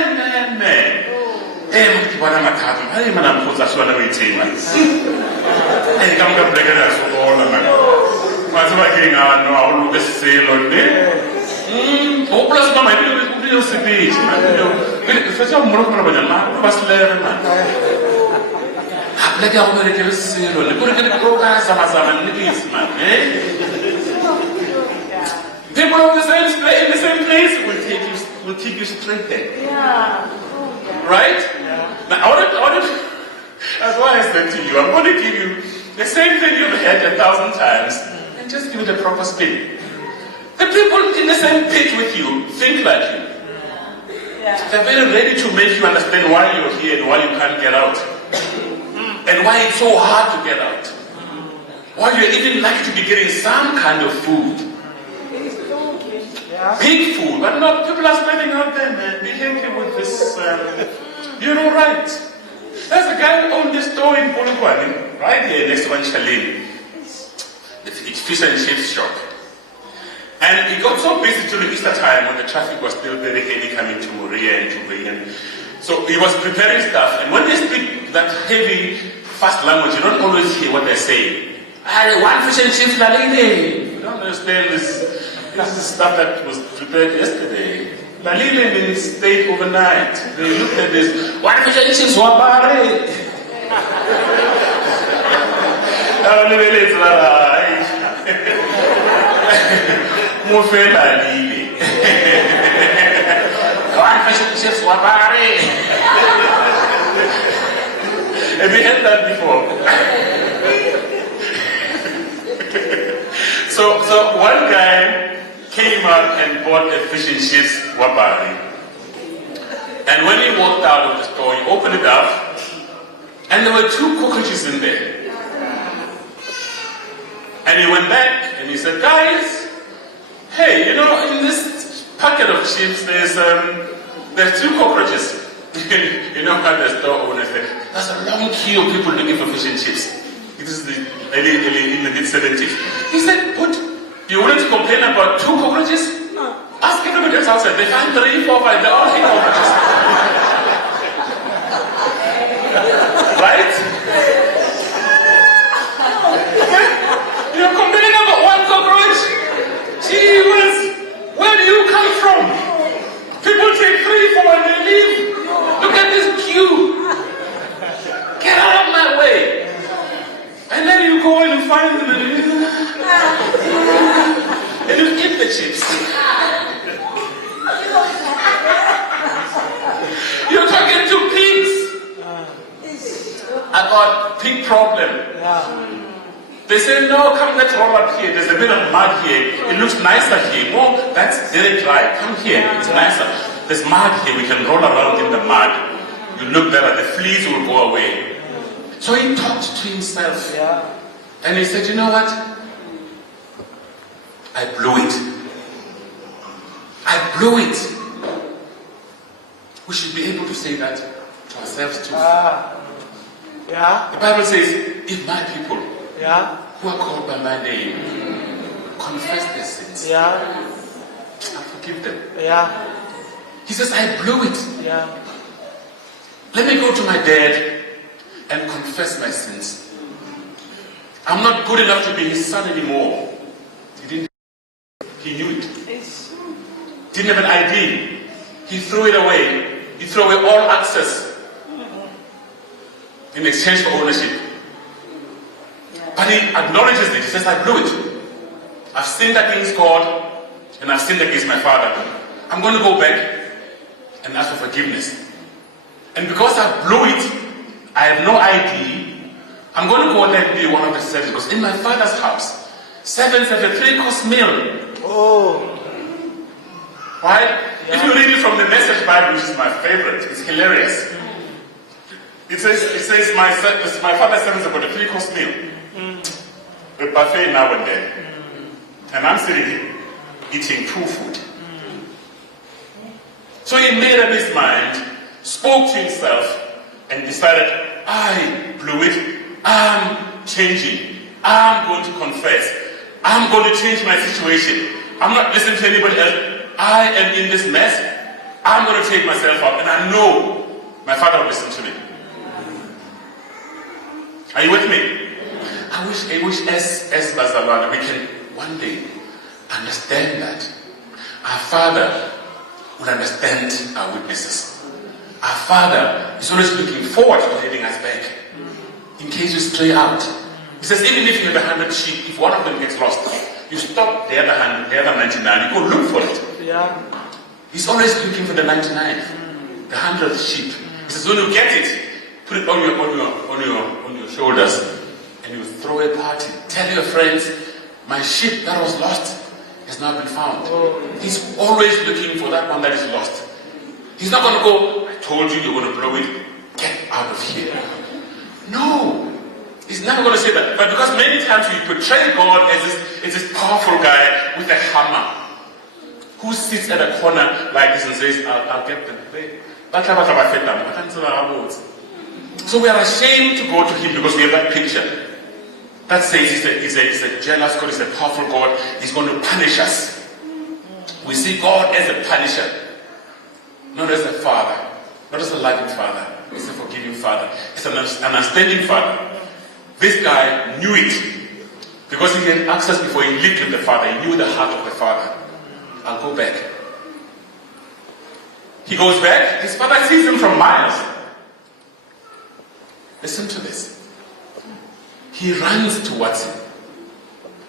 People in the same place will take you straight there. Right? Now, that's why I said to you, I'm going to give you the same thing you've heard 1,000 times and just give it a proper spin. The people in the same pit with you think like you. They're very ready to make you understand why you're here and why you can't get out. And why it's so hard to get out. Why you're even lucky to be getting some kind of food. Big food, but no, people are spending out there, man. Be careful with this. You're all right. There's a guy who owned this store in Boela, right here next to Chalini. It's fish and chips shop. And he got so busy during Easter time when the traffic was still very heavy coming to Moria and to Boela. So he was preparing stuff. And when they speak that heavy, fast language, you don't always hear what they're saying. One fish and chips, you don't understand this. This is stuff that was prepared yesterday. Lalile didn't stay overnight. They looked at this. One fish and chips, wabare. One fish and chips, wabare. Have you heard that before? So one guy came out and bought a fish and chips wabari. And when he walked out of the store, he opened it up, and there were 2 cockroaches in there. And he went back and he said, guys, hey, you know, in this packet of chips, there's 2 cockroaches. You know how the store owner said, there's a long queue of people looking for fish and chips. It is the early in the mid-70s. He said, but you wanted to complain about 2 cockroaches? Ask everybody else outside. They find 3, 4, 5. They're all hate cockroaches. Right? You're complaining about 1 cockroach? Gee whiz, where do you come from? People take 3, 4 and they leave. Look at this queue. Get out of my way. And then you go and find them and you eat the chips. You're talking to problem. Yeah. They say, no, come, let's roll up here. There's a bit of mud here. It looks nicer here. No, that's very dry. Come here, it's nicer. There's mud here. We can roll around in the mud. You look better. The fleas will go away. So he talked to himself. Yeah. And he said, you know what? I blew it. I blew it. We should be able to say that to ourselves too. Yeah. The Bible says, if my people Yeah. who are called by my name confess their sins, Yeah. I forgive them. Yeah. He says, I blew it. Yeah. Let me go to my dad and confess my sins. I'm not good enough to be his son anymore. He knew it. Didn't have an ID. He threw it away. He threw away all access in exchange for ownership. But he acknowledges it. He says, I blew it. I've sinned against God and I've sinned against my father. I'm going to go back and ask for forgiveness. And because I blew it, I have no ID. I'm going to go there and be one of the servants. Because in my father's house, servants have a 3-course meal. Oh. Right? Yeah. If you read it from the Message Bible, which is my favorite, it's hilarious. It says my father's servants have got a 3-course meal. A buffet now and then. And I'm sitting here eating 2 food. So he made up his mind, spoke to himself, and decided, I blew it. I'm changing. I'm going to confess. I'm going to change my situation. I'm not listening to anybody else. I am in this mess. I'm going to take myself out. And I know my father will listen to me. Are you with me? I wish as Bazalwana, we can one day understand that our Father will understand our weaknesses. Our Father is always looking forward to leading us back in case we stray out. He says, even if you have 100 sheep, if one of them gets lost, you stop the other 99, you go look for it. Yeah. He's always looking for the 99, the 100th sheep. He says, when you get it, put it on your shoulders, and you throw a party. Tell your friends, my sheep that was lost has now been found. He's always looking for that one that is lost. He's not going to go, I told you you're going to blow it, get out of here. No. He's never going to say that. But because many times we portray God as this powerful guy with a hammer who sits at a corner like this and says, I'll get them. So we are ashamed to go to him because we have that picture. That says he's a jealous God, he's a powerful God, he's going to punish us. We see God as a punisher, not as a father, not as a loving father. He's a forgiving father. He's an understanding father. This guy knew it because he had access before he lived with the father. He knew the heart of the father. I'll go back. He goes back. His father sees him from miles. Listen to this. He runs towards him.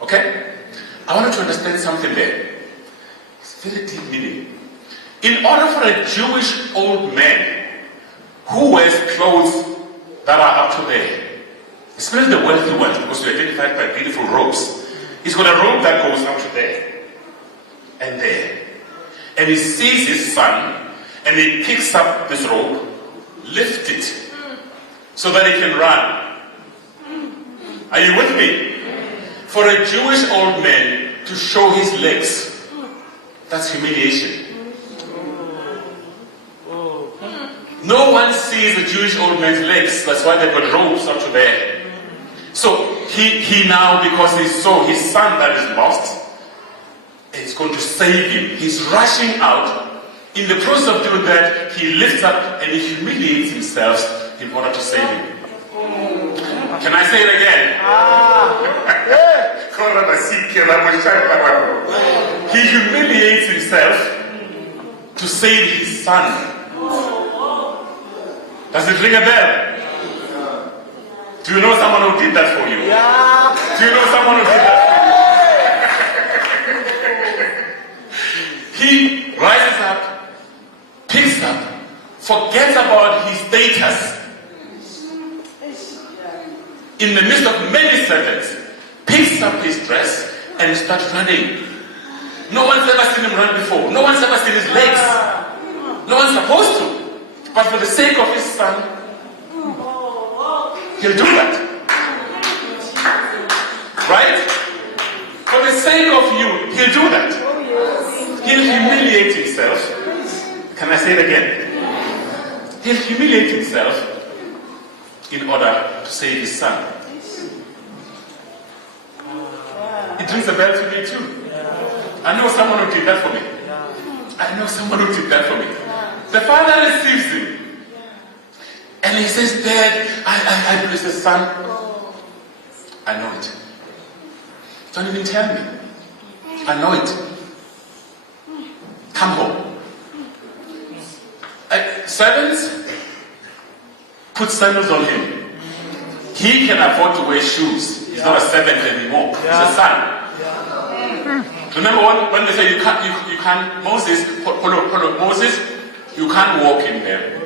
Okay? I want you to understand something there. It's very deep meaning. In order for a Jewish old man who wears clothes that are up to there, especially the wealthy ones, because we're identified by beautiful robes, he's got a robe that goes up to there and there. And he sees his son, and he picks up this robe, lifts it, so that he can run. Are you with me? For a Jewish old man to show his legs, that's humiliation. No one sees a Jewish old man's legs. That's why they've got robes up to there. So he now, because he saw his son that is lost, he's going to save him. He's rushing out. In the process of doing that, he lifts up and he humiliates himself in order to save him. Can I say it again? He humiliates himself to save his son. Does it ring a bell? Do you know someone who did that for you? Yeah. Do you know someone who did that for you? He rises up, picks up, forgets about his status. in the midst of many servants, picks up his dress and starts running. No one's ever seen him run before. No one's ever seen his legs. No one's supposed to. But for the sake of his son, he'll do that. Right? For the sake of you, he'll do that. He'll humiliate himself. Can I say it again? He'll humiliate himself in order to save his son. It rings a bell to me too. I know someone who did that for me. I know someone who did that for me. The father receives him. And he says, Dad, I bless the son. I know it. Don't even tell me. I know it. Come home. Servants, put sandals on him. He can afford to wear shoes. He's not a servant anymore. He's a son. Remember when they say you can't Moses, Moses, you can't walk in there.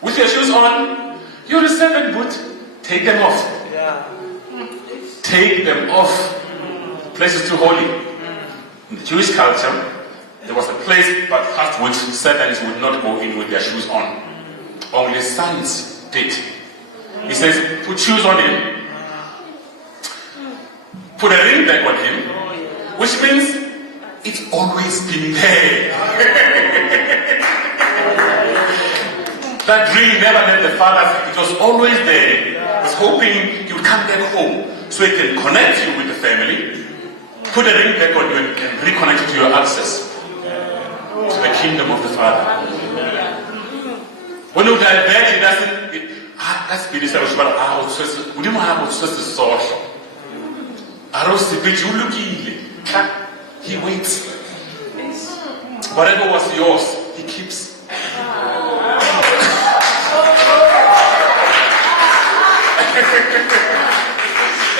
With your shoes on, you're a servant, but take them off. Take them off. The place is too holy. In the Jewish culture, there was a place but past which servants would not go in with their shoes on. Only sons did. He says, put shoes on him. Put a ring back on him. Which means it's always been there. That ring never left the father. It was always there. He was hoping you would come back home so he can connect you with the family. Put a ring back on you and can reconnect you to your access to the kingdom of the Father. When you die back, he doesn't. That's been said. We don't have a social. He waits. Whatever was yours, he keeps.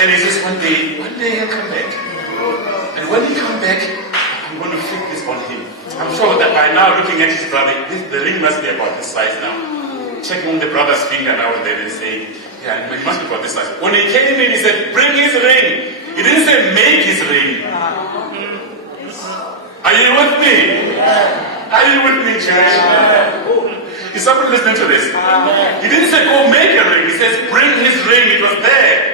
And he says, one day he'll come back. And when he comes back, I'm going to flick this on him. I'm sure that by now, looking at his brother, the ring must be about this size now. Checking the brother's finger now and then and saying, yeah, it must be about this size. When he came in, he said, bring his ring. He didn't say make his ring. Are you with me? Are you with me, church? Is someone listening to this? He didn't say go make a ring. He says bring his ring. It was there.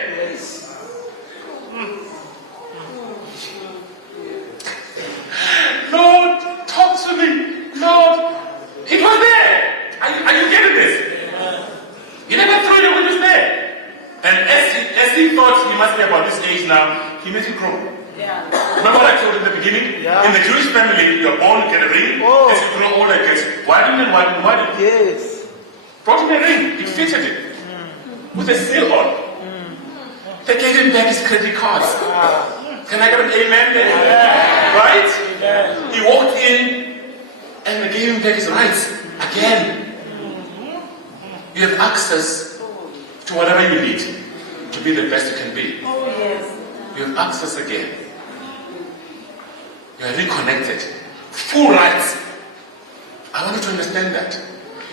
Lord, talk to me. Lord, it was there. Are you getting this? He never threw it away, it was there. And as he thought he must be about this age now, he made it grow. Remember what I told in the beginning? In the Jewish family, you're born, you get a ring. As you grow older, it gets widened and widened and widened. Yes. Brought him a ring. He fitted it. With a seal on. They gave him back his credit cards. Can I get an amen there? Right? He walked in and they gave him back his rights. Again. You have access to whatever you need to be the best you can be. You have access again. You are reconnected. Full rights. I want you to understand that.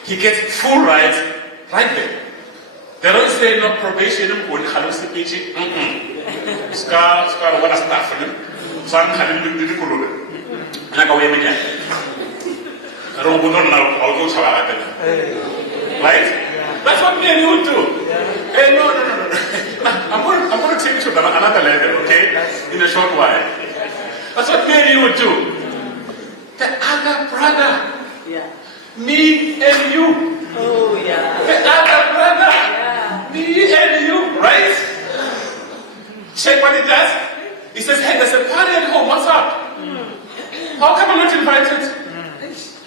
He gets full rights right there. They don't say no probation. Right? That's what me and you would do. Hey, no. I'm going to take you to another level, okay? In a short while. That's what me and you would do. The other brother. Me and you. The other brother. Me and you. Right? Check what he does. He says, hey, there's a party at home. What's up? How come I'm not invited?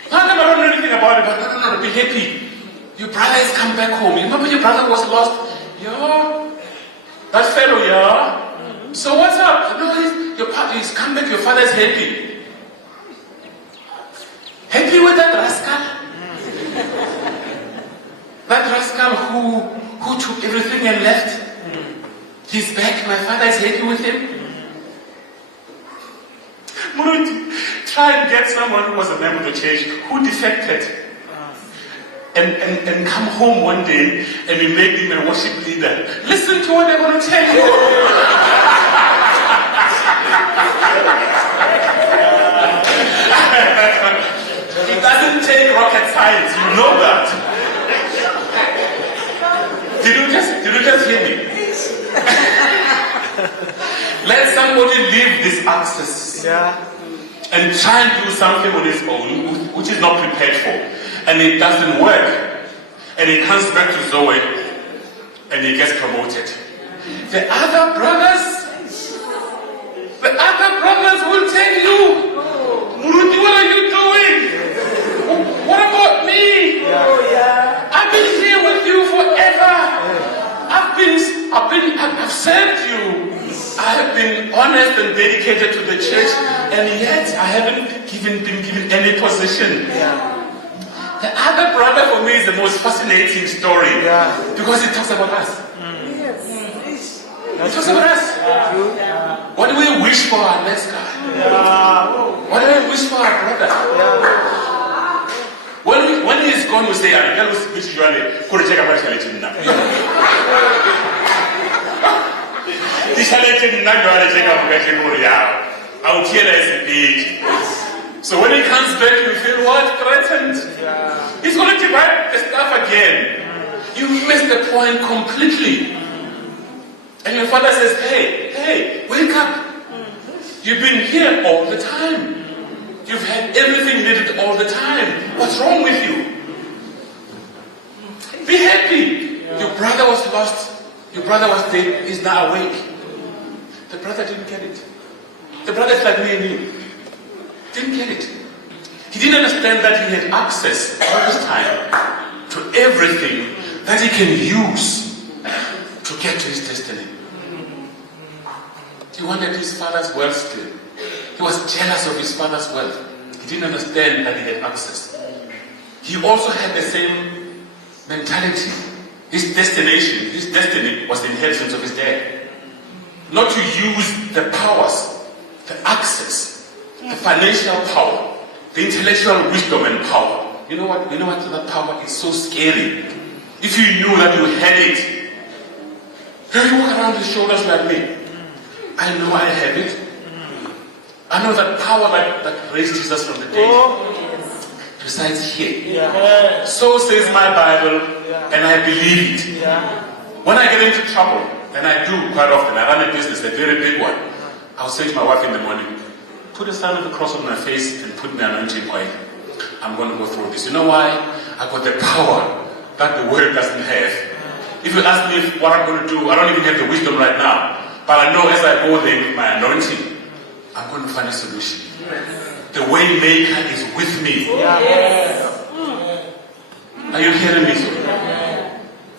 How come I don't know anything about it? But no, be happy. Your brother has come back home. You remember your brother was lost? Yeah. That fellow, yeah. So what's up? No, he's come back. Your father is happy. Happy with that rascal? That rascal who took everything and left? He's back. My father is happy with him. Try and get someone who was a member of the church who defected. and come home one day and we make him a worship leader. Listen to what they're going to tell you. It doesn't take rocket science, you know that. Did you just hear me? Let somebody live this access and try and do something on his own, which is not prepared for, and it doesn't work, and he comes back to Zoe, and he gets promoted. The other brothers will tell you, Muruti, what are you doing? What about me? I've been here with you forever. I've served you. I have been honest and dedicated to the church, and yet I haven't been given any position. The other brother for me is the most fascinating story because it talks about us. It talks about us. What do we wish for our next guy? What do we wish for our brother? When he is gone, we say, I can't speak to so when he comes back, you feel what? Threatened. He's going to divide the stuff again. You missed the point completely. And your father says, hey, wake up. You've been here all the time. You've had everything needed all the time. What's wrong with you? Be happy. Your brother was lost. Your brother was dead. He's now awake. The brother didn't get it. The brother is like me and you. Didn't get it. He didn't understand that he had access all this time to everything that he can use to get to his destiny. He wanted his father's wealth still. He was jealous of his father's wealth. He didn't understand that he had access. He also had the same mentality. His destiny was the inheritance of his dad. Not to use the powers, the access, the financial power, the intellectual wisdom and power. You know what? That power is so scary. If you knew that you had it, you walk around his shoulders like me. I know I have it. I know that power that raised Jesus from the dead resides here. So says my Bible, and I believe it. When I get into trouble, and I do quite often, I run a business, a very big one, I'll say to my wife in the morning, put a sign of the cross on my face and put my anointing oil. I'm going to go through this. You know why? I've got the power that the world doesn't have. If you ask me what I'm going to do, I don't even have the wisdom right now. But I know as I go there with my anointing, I'm going to find a solution. The way maker is with me. Are you hearing me, Zoe?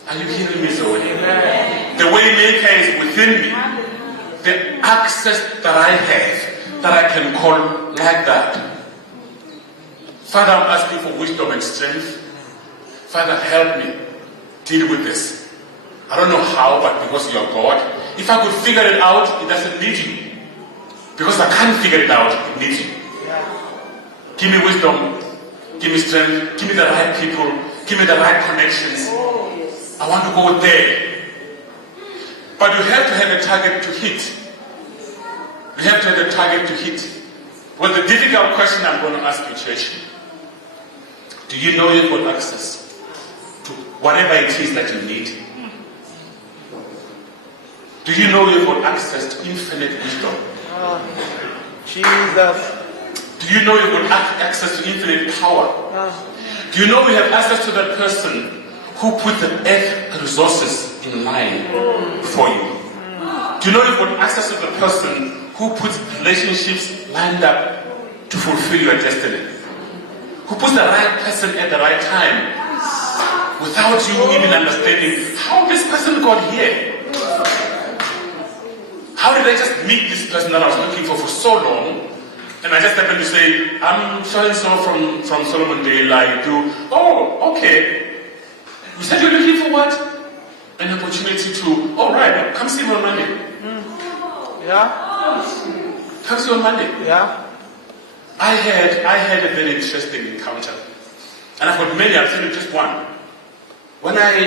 Are you hearing me, Zoe? The way maker is within me. The access that I have, that I can call like that. Father, I'm asking for wisdom and strength. Father, help me deal with this. I don't know how, but because you're God, if I could figure it out, it doesn't need you. Because I can't figure it out, it needs you. Give me wisdom, give me strength, give me the right people, give me the right connections. I want to go there. But you have to have a target to hit. You have to have a target to hit. Well, the difficult question I'm going to ask you, church, do you know you've got access to whatever it is that you need? Do you know you've got access to infinite wisdom? Jesus. Do you know you've got access to infinite power? Do you know we have access to that person who put the earth resources in line for you? Do you know you've got access to the person who puts relationships lined up to fulfill your destiny? Who puts the right person at the right time without you even understanding how this person got here? How did I just meet this person that I was looking for so long? And I just happened to say, I'm so-and-so from Solomon Dale, I do. Oh, okay. You said you're looking for what? An opportunity to, oh right, come see me on Monday. Come see on Monday. I had a very interesting encounter. And I've got many, I'll tell you just one. When I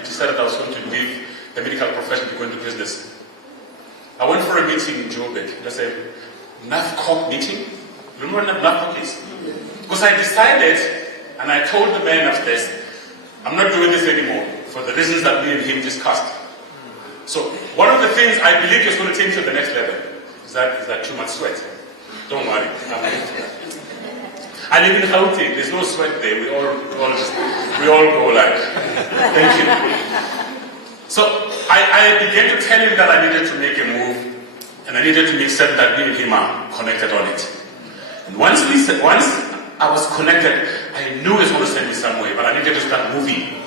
decided I was going to leave the medical profession to go into business, I went for a meeting in Joburg. That's a NAFCOP meeting. Remember what NAFCOP is? Because I decided, and I told the man upstairs, I'm not doing this anymore for the reasons that me and him discussed. So one of the things I believe is going to take me to the next level is that too much sweat. Don't worry. I live in Gauteng. There's no sweat there. We all go like, thank you. So I began to tell him that I needed to make a move, and I needed to make certain that me and him are connected on it. And once I was connected, I knew it was going to send me somewhere, but I needed to start moving.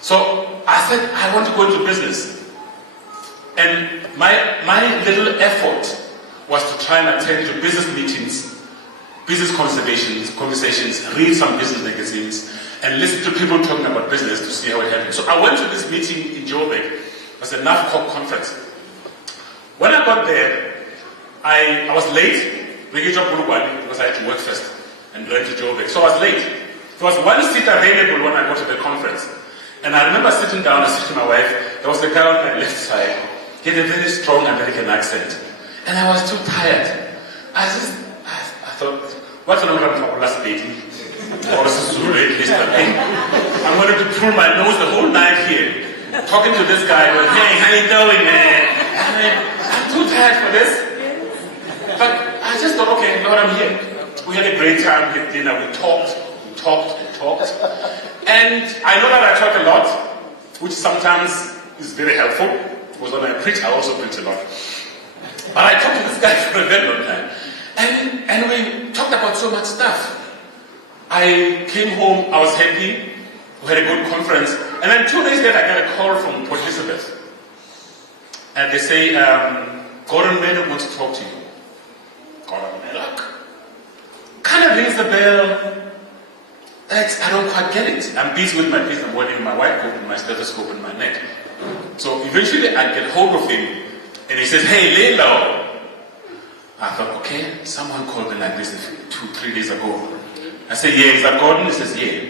So I said, I want to go into business. And my little effort was to try and attend to business meetings, business conversations, read some business magazines, and listen to people talking about business to see how it happened. So I went to this meeting in Joburg. It was a NAFCOP conference. When I got there, I was late, because I had to work first and learn to Joburg. So I was late. There was one seat available when I got to the conference. And I remember sitting down and sitting with my wife. There was a guy on my left side. He had a very strong American accent. And I was too tired. I thought, what's the number of last dating? Or is this Zulu at least? I'm going to pull my nose the whole night here, talking to this guy, going, hey, how you doing, man? I'm too tired for this. But I just thought, okay, Lord, I'm here. We had a great time, we had dinner, we talked. And I know that I talk a lot, which sometimes is very helpful, because when I preach, I also preach a lot. But I talked to this guy for a very long time. And we talked about so much stuff. I came home, I was happy, we had a good conference. And then 2 days later, I got a call from Port Elizabeth. And they say, Gordon Maddock wants to talk to you. Gordon Maddock? Kind of rings the bell. I don't quite get it. I'm busy with my business. I'm wearing my white coat and my stethoscope in my neck. So eventually I get hold of him and he says, hey, Lelau. I thought, okay, someone called me like this 2-3 days ago. I said, yeah, is that Gordon? He says, yeah.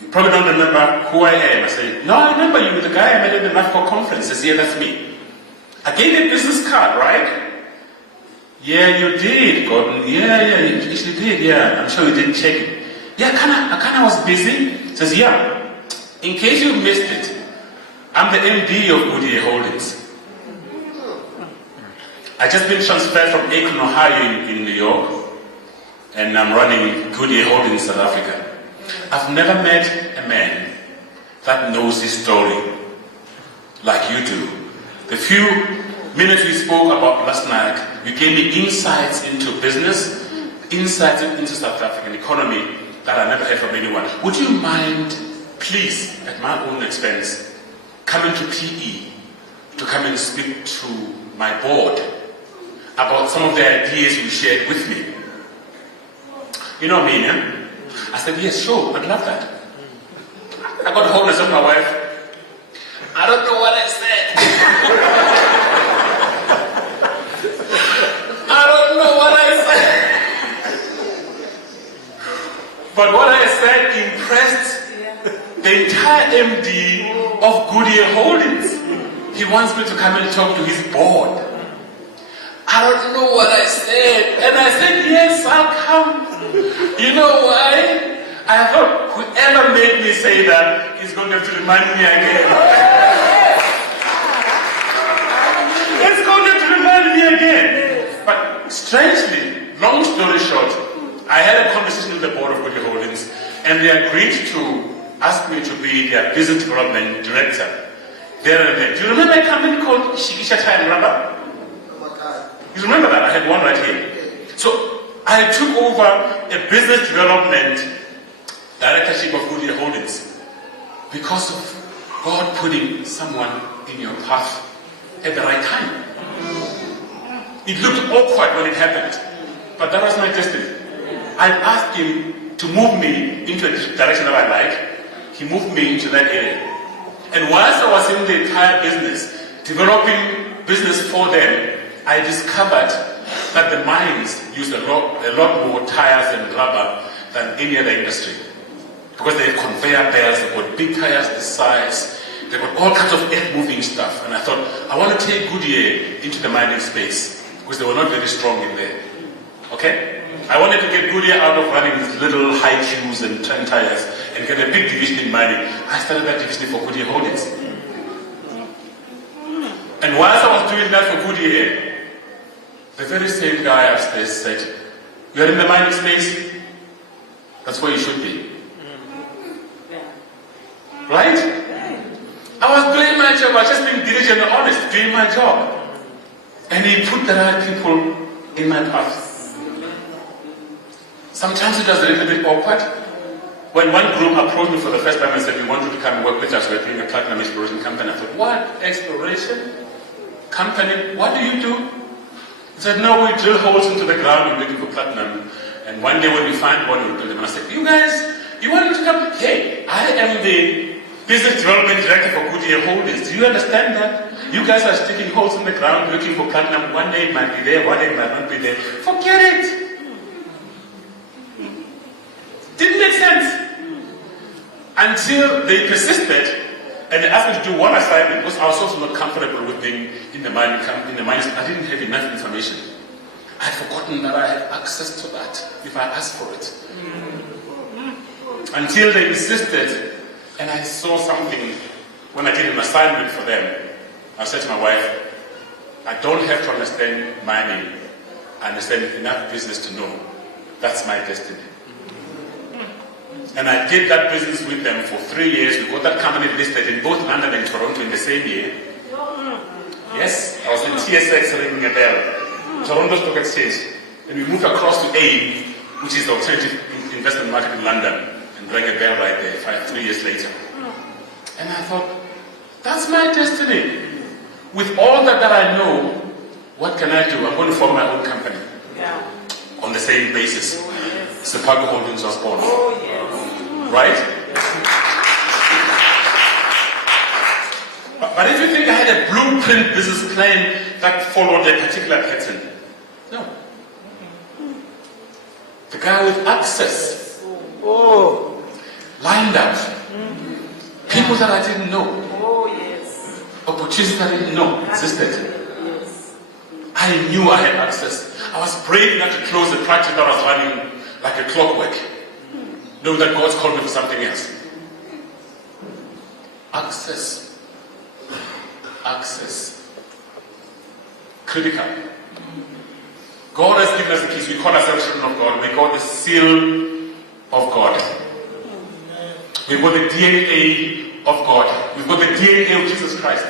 You probably don't remember who I am. I said, no, I remember you, the guy I met at the NAFCO conference. He says, yeah, that's me. I gave you a business card, right? Yeah, you did, Gordon. Yeah, you actually did, yeah. I'm sure you didn't check it. Yeah, I kinda was busy. He says, yeah. In case you missed it, I'm the MD of Goodyear Holdings. I just been transferred from Akron, Ohio in New York, and I'm running Goodyear Holdings South Africa. I've never met a man that knows his story like you do. The few minutes we spoke about last night, you gave me insights into business, insights into South African economy that I never heard from anyone. Would you mind, please, at my own expense, coming to PE to come and speak to my board about some of the ideas you shared with me? You know me, yeah? I said, yes, sure, I'd love that. I got home and said to my wife, I don't know what I said. I don't know what I said. But what I said impressed the entire MD of Goodyear Holdings. He wants me to come and talk to his board. I don't know what I said. And I said, yes, I'll come. You know why? I thought whoever made me say that is going to have to remind me again. It's going to have to remind me again. But strangely, long story short, I had a conversation with the board of Goodyear Holdings, and they agreed to ask me to be their business development director. There and there. Do you remember a company called Shikisha Time Rubber? You remember that? I had one right here. So I took over a business development directorship of Goodyear Holdings because of God putting someone in your path at the right time. It looked awkward when it happened, but that was my destiny. I asked him to move me into a direction that I like. He moved me into that area. And whilst I was in the entire business, developing business for them, I discovered that the mines use a lot more tires and rubber than any other industry. Because they have conveyor belts, they've got big tires this size, they've got all kinds of earth-moving stuff. And I thought, I want to take Goodyear into the mining space, because they were not very strong in there. Okay? I wanted to get Goodyear out of running with little high Qs and 10 tires and get a big division in mining. I started that division for Goodyear Holdings. And whilst I was doing that for Goodyear, the very same guy upstairs said, "You're in the mining space? That's where you should be." Right? I was doing my job, I was just being diligent and honest, doing my job. And he put the right people in my path. Sometimes it was a little bit awkward. When one group approached me for the first time and said, "We want you to come and work with us, we're doing a platinum exploration company." I thought, "What? Exploration? Company? What do you do?" He said, "No, we drill holes into the ground, we're looking for platinum. And one day when we find one, we'll build them." And I said, "You guys, you want me to come?" "Hey, I am the business development director for Goodyear Holdings. Do you understand that? You guys are sticking holes in the ground looking for platinum. One day it might be there, one day it might not be there. Forget it." Didn't make sense. Until they persisted and they asked me to do one assignment, because I was also not comfortable with being in the mining. I didn't have enough information. I had forgotten that I had access to that if I asked for it. Until they insisted, and I saw something when I did an assignment for them. I said to my wife, "I don't have to understand mining. I understand enough business to know that's my destiny." And I did that business with them for 3 years. We got that company listed in both London and Toronto in the same year. Yes, I was in TSX ringing a bell. Toronto Stock Exchange. And we moved across to AIM, which is the alternative investment market in London, and rang a bell right there 3 years later. And I thought, that's my destiny. With all that I know, what can I do? I'm going to form my own company. Yeah. On the same basis. Oh, yes. Sepago Holdings was born. Oh, yes. Right? But if you think I had a blueprint business plan that followed a particular pattern, no. The guy with access lined up people that I didn't know, opportunities that I didn't know existed. I knew I had access. I was brave enough to close the practice that was running like a clockwork, knowing that God's called me for something else. Access. Access. Critical. God has given us the keys. We call ourselves children of God. We got the seal of God. We've got the DNA of God. We've got the DNA of Jesus Christ.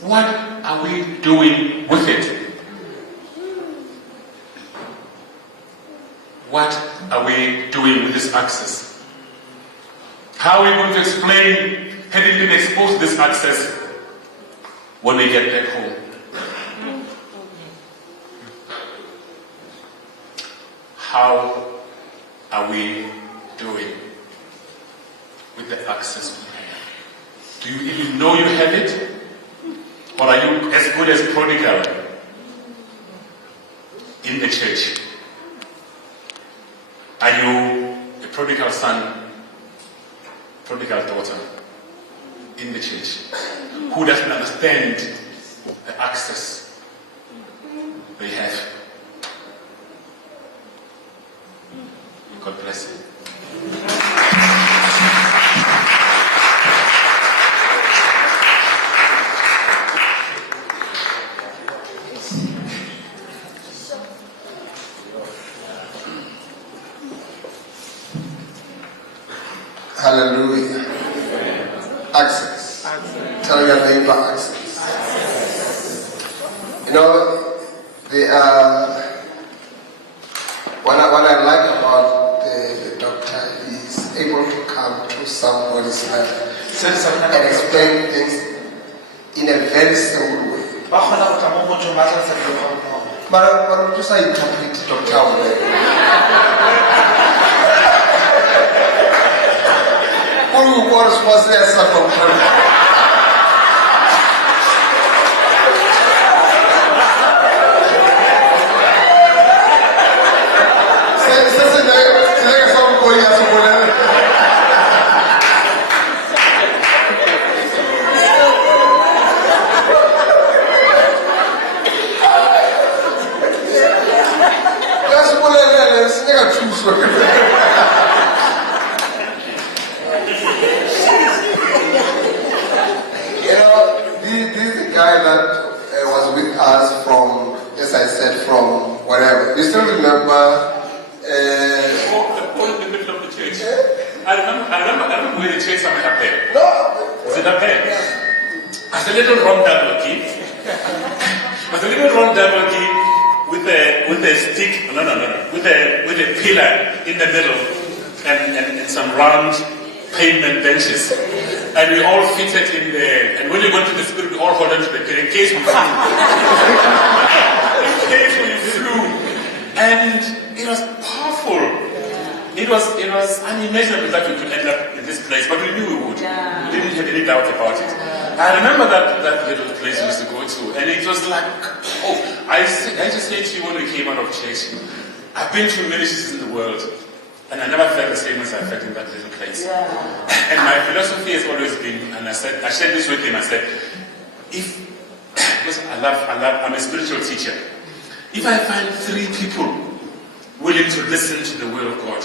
What are we doing with it? What are we doing with this access? How are we going to explain having been exposed to this access when we get back home? How are we doing with the access we have? Do you even know you have it? Or are you as good as prodigal in the church? Are you a prodigal son, prodigal daughter in the church who doesn't understand the access they have? God bless you. Hallelujah. Access. Tell your neighbor access. You know, what I like about the doctor is able to come to somebody's life and explain things in a very simple way. But just I interpret Dr. Who was there from You still remember? In the middle of the church. I remember where the church somewhere up there. No. Was it up there? As a little round double key. As a little round double key with a stick. No. With a pillar in the middle and some round pavement benches. And we all fitted in there. And when you go to the spirit, we all hold on to the pillar in case we flew. In case we flew. And it was powerful. It was unimaginable that we could end up in this place, but we knew we would. We didn't have any doubt about it. I remember that little place we used to go to, and it was like, I just say to you when we came out of church, I've been to ministries in the world, and I never felt the same as I felt in that little place. And my philosophy has always been, and I shared this with him, I said, because I'm a spiritual teacher. If I find 3 people willing to listen to the word of God,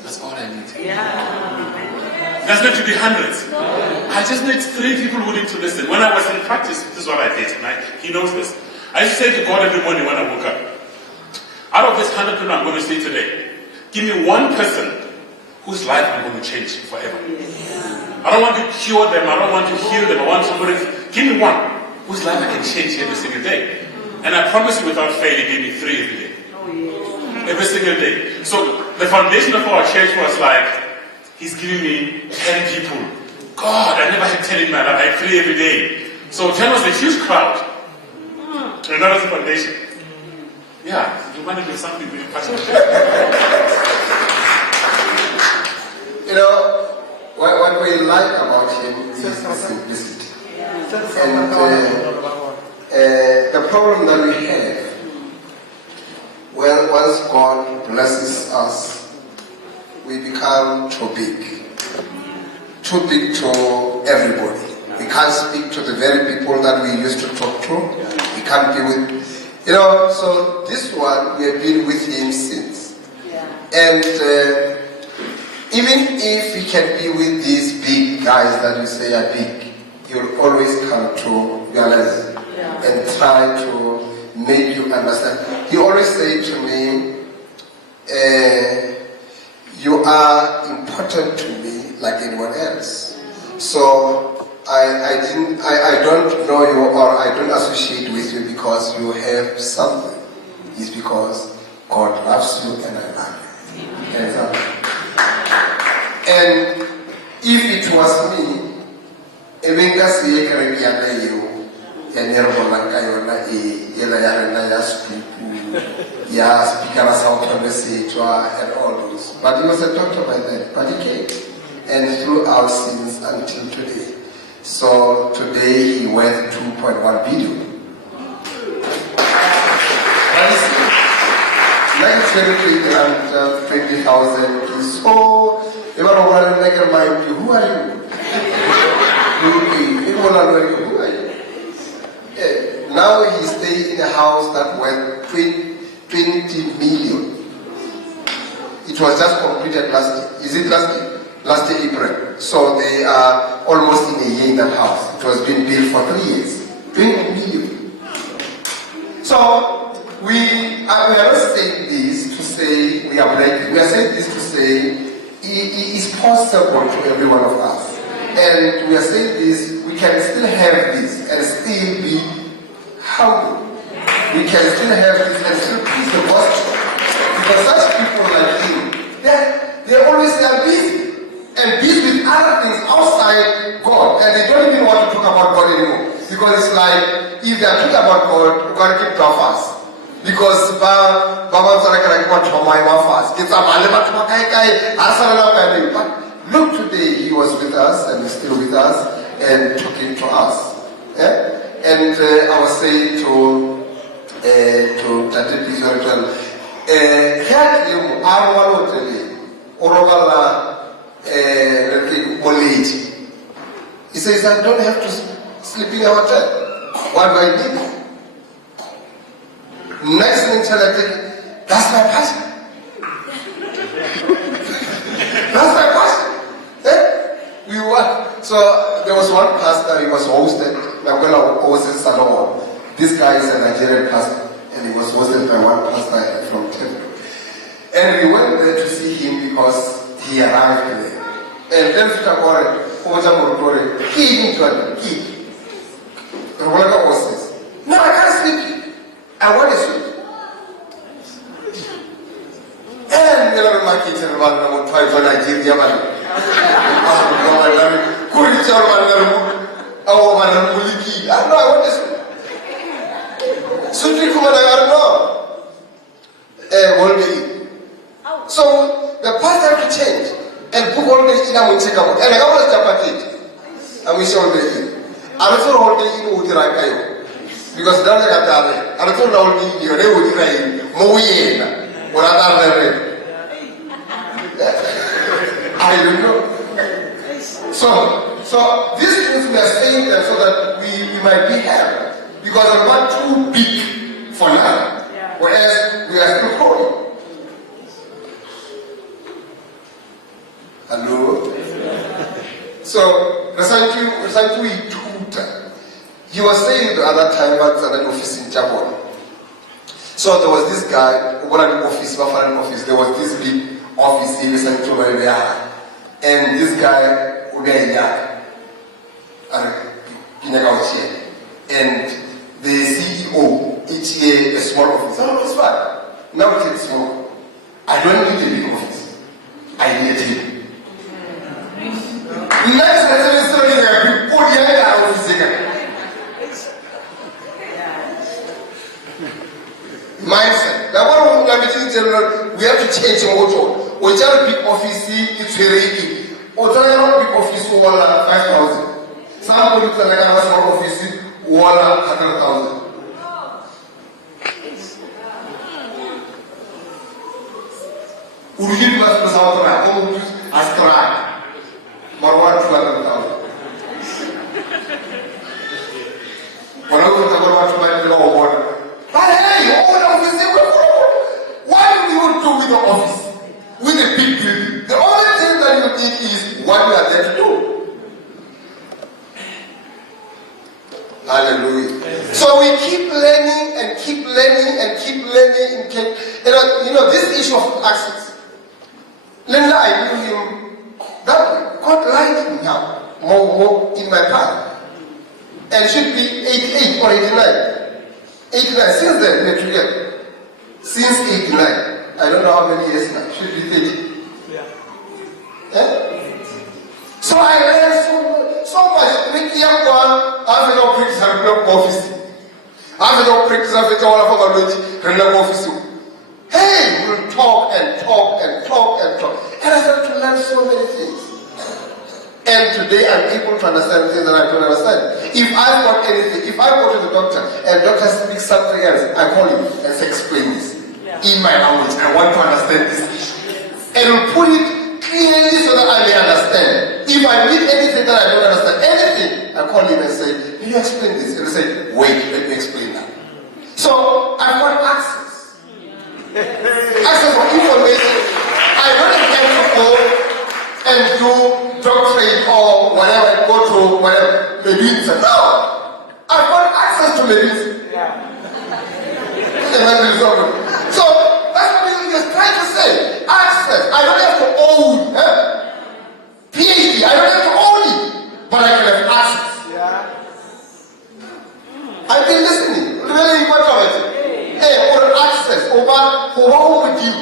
that's all I need. Doesn't have to be hundreds. I just need 3 people willing to listen. When I was in practice, this is what I did. He knows this. I used to say to God every morning when I woke up, out of this 100 people I'm going to see today, give me one person whose life I'm going to change forever. I don't want to cure them. I don't want to heal them. I want somebody. Give me one whose life I can change every single day. And I promise you without fail, he gave me 3 every day. Every single day. So the foundation of our church was like, he's giving me 10 people. God, I never had 10 in my life. I had 3 every day. So 10 was a huge crowd. And that was the foundation. Yeah, you want to do something really passionate. You know, what we like about him is the simplicity. And the problem that we have, well, once God blesses us, we become too big. Too big to everybody. We can't speak to the very people that we used to talk to. We can't be with, so this one, we have been with him since. And even if we can be with these big guys that you say are big, you'll always come to realize and try to make you understand. He always said to me, you are important to me like anyone else. So I don't know you or I don't associate with you because you have something. It's because God loves you and I love you. And if it was me, and all those. But he was a doctor by then, but he came. And through our sins until today. So today he worth 2.1 billion. Like 20,000. So, you want to make a mind, who are you? Who are you? Now he stays in a house that worth 20 million. It was just completed last year. Is it last year? Last year, April. So they are almost in a year in that house. It was being built for 3 years. 20 million. So we are not saying this to say we are breaking. We are saying this to say it is possible to every one of us. And we are saying this, we can still have this and still be humble. We can still have this and still preach the gospel. Because such people like him, they always are busy. And busy with other things outside God. And they don't even want to talk about God anymore. Because it's like, if they are talking about God, we've got to keep our fast. Because but look, today he was with us and he's still with us and talking to us. And I was saying to Tati Pizorel, he says, I don't have to sleep in a hotel. Why do I need it? Next thing I think, that's my passion. That's my passion. So there was one pastor, he was hosted, Boela hosted Salomon. This guy is a Nigerian pastor, and he was hosted by one pastor from there to see him because he arrived there. And then Fitakore, he no, I can't sleep. I want to sleep. And the other market in one of Nigeria, I want to sleep. So the past have to change and put all the in a muchekamo. And I always tap and we show the I don't hold the in Utirakayo because down the Katare, I don't hold the in your name, Mohuba, or other. I don't know. So these things we are saying that so that we might be happy. Because I'm not too big for now, whereas we are still growing. Hello? So, he was saying the other time at an office in Japan. So there was this guy, who got an office, there was this big office in the and this guy, and the CEO, each year a small office. Oh, it's fine. Now it's small. I don't need a big office. I need him. Mindset. Now, what we general, we have to change the motor. We tell big office, it's very easy. Or tell a big office, 5,000. Some people tell a small office, 100,000. Urgit mas pesawat terang, kamu astra, marwah 200,000. Orang kita marwah cuma itu award. But hey, all office, what do you do with the office, with the big building? The only thing that you need is what you are there to do. Hallelujah. So we keep learning and keep learning and keep learning. You know this issue of access. Linda, I knew him that way. God liked him now, more in my path. And it should be 88 or 89. 89, since then, literally. Since 89. I don't know how many years now. It should be 30. Yeah? So I learned so much. I don't practice office. I don't practice office. Hey, we'll talk and talk and talk and talk. And I started to learn so many things. And today I'm able to understand things that I don't understand. If I've got anything, if I go to the doctor and doctor speaks something else, I call him and say, explain this. In my language, I want to understand this issue. And we'll put it clearly so that I may understand. If I need anything that I don't understand, anything, I call him and say, can you explain this? And he'll say, wait, let me explain that. So I've got access. Access for information. I don't intend to go and do doctorate or whatever, go to whatever, medicine. No! I've got access to medicine. So that's what he was trying to say. Access. I don't have to own PhD. I don't have to own it, but I can have access. I've been listening. Really important. Hey, or access. Over with you.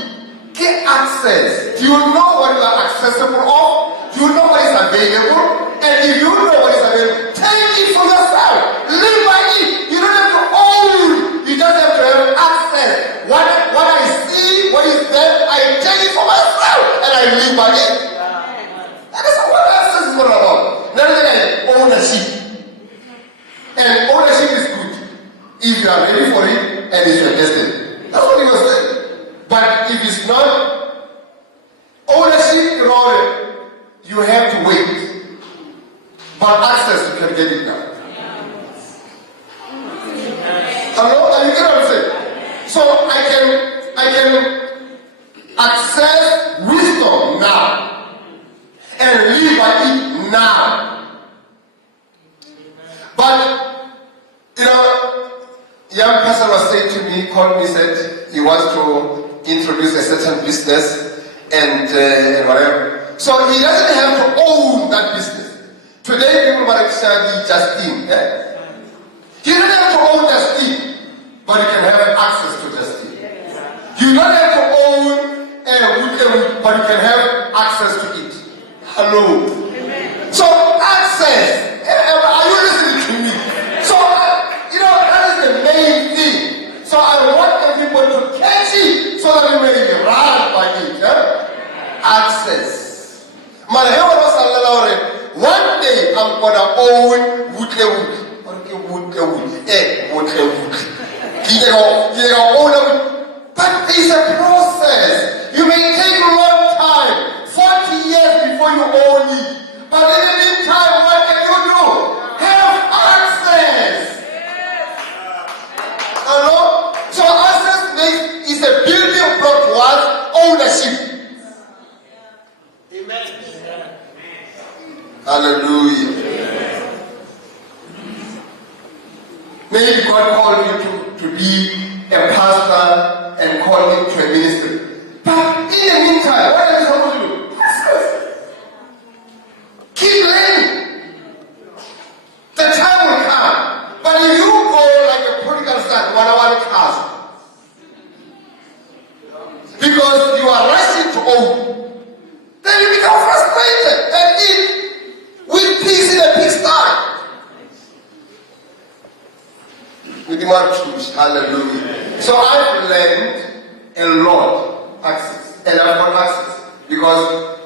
Get access. Do you know what you are accessible of? Do you know what is available? And if you know what is available, take it for yourself. Live by it. You don't have to own. You just have to have access. What I see, what is there, I take it for myself and I live by it. That is what access is all about. Another thing, ownership. And ownership is good if you are ready for it and it's your destiny. That's what he was saying. But if it's not ownership, you have to wait. But access, you can get it now. Hello? Are you getting what I'm saying? So I can access wisdom now and live by it now. But young person was saying to me, called me, said he wants to introduce a certain business, and whatever. So he doesn't have to own that business. Today people might say Justine. He doesn't have to own Justine, but he can have access to Justine. You don't have to own wood, but you can have access to it. Hello. Amen. So access. Are you listening to me? So that is the main thing. So I want everybody to catch it so that you may run by it. Access. One day I'm gonna own wood. But it's a process. You may take a long time, 40 years before you own it. But in the meantime, what can you do? Have access. Hello? So access is a building block towards ownership. Amen. Hallelujah. Maybe God called you to be a pastor and called you to a ministry. But in the meantime, what are you supposed to do? Keep learning. The time will come. But if you go like a prodigal son, one cast, because you are rushing to own, then you become frustrated and eat with pigs in a pigsty. With the truth, hallelujah. So I've learned a lot access, and I've got access because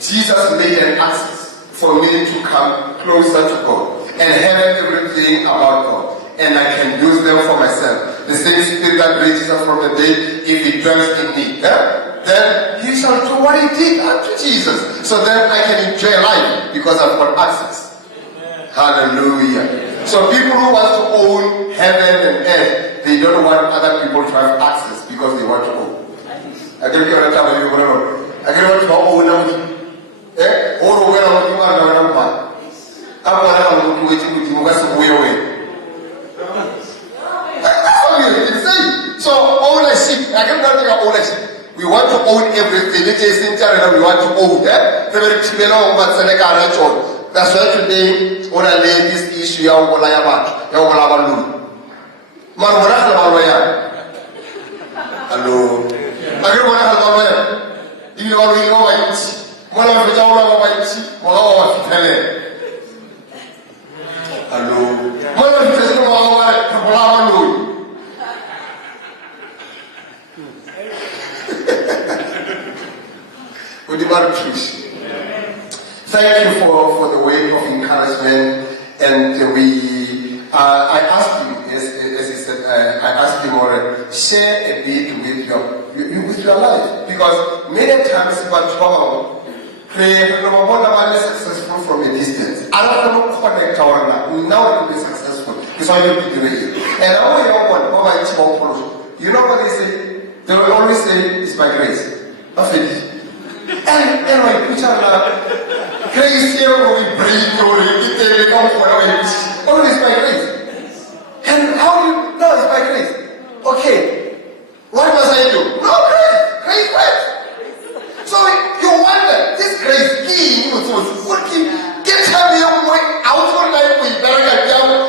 Jesus made an access for me to come closer to God and have everything about God, and I can use them for myself. The same Spirit that raised Jesus from the dead, if He dwells in me, then He shall do what He did unto Jesus. So then I can enjoy life because I've got access. Amen. Hallelujah. So people who want to own heaven and earth, they don't want other people to have access because they want to own. I can get a time you I can want to own them. Or where I'm going to waiting with you, that's the way away. That's all you can say. So ownership, I can not think of ownership. We want to own everything. We want to own That's why today, when I lay this issue, hello. Thank you for the word of encouragement, and I asked you, as he said, I asked him already, share a bit with your life, because many times people talk about successful from a distance. I don't know connect our life. Now to be successful. It's all you be doing it. And I want you know what they say? They will always say, it's by grace. Not it. And anyway, which are grace here we breathe, always by grace. And how do you know it's by grace? Okay, what must I do? No, grace. So you wonder, this grace get out of life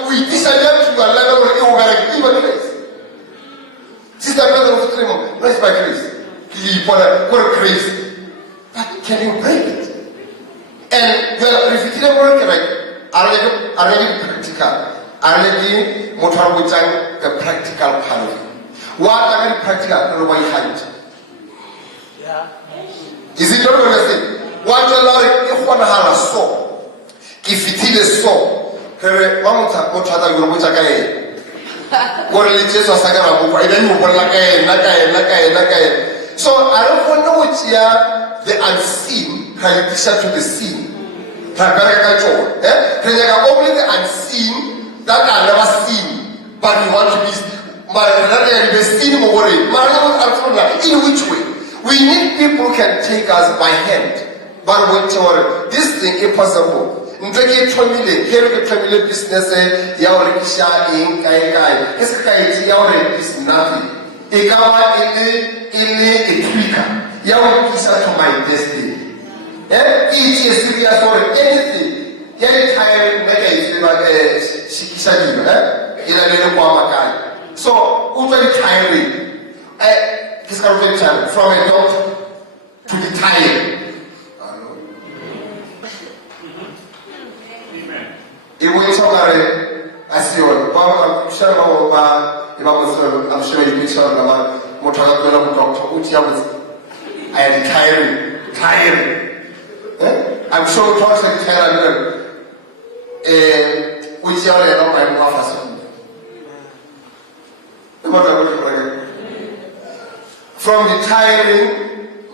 we desire to a level where even grace. Sister brother of Tremo, no, it's by grace. What grace? But can you break it? And the are really practical. The practical part of it. What are really practical? Yeah. Is it not what I say? What you learn, you want to have a soul. If it is a soul, so I don't want to know what the unseen can be to the seen. Only the unseen that are never seen, but we want to be seen. In which way? We need people who can take us by hand. But with this thing is possible. Business is nothing. to my destiny. It is serious or anything. Tiring, so, very tiring. This kind of very tiring. From a doctor to the tired. It will as you I'm sure you can tell I am tiring. I'm sure talks like tired. Which are not my officer. From the tiring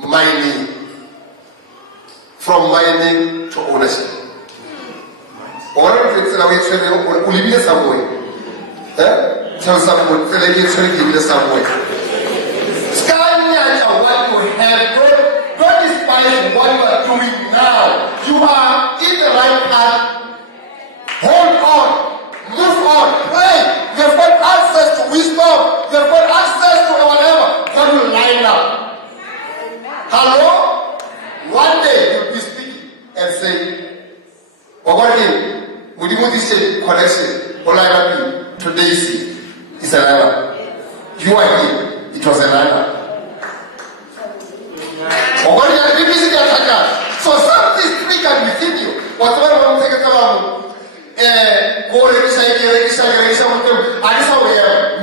mining, from mining to ownership. All of it's now it's will be some way. Tell someone, tell you to give you some way. Sky what you have, don't despise what you are doing now. You are in the right path. Hold on, move on, pray. You've got access to wisdom, you've got access to whatever. God will line up. Hello? One day you'll be speaking and saying, would you want to say connection? Today is a line. You are here, it was a line. So something is triggered within you. Whatever I'm taking about.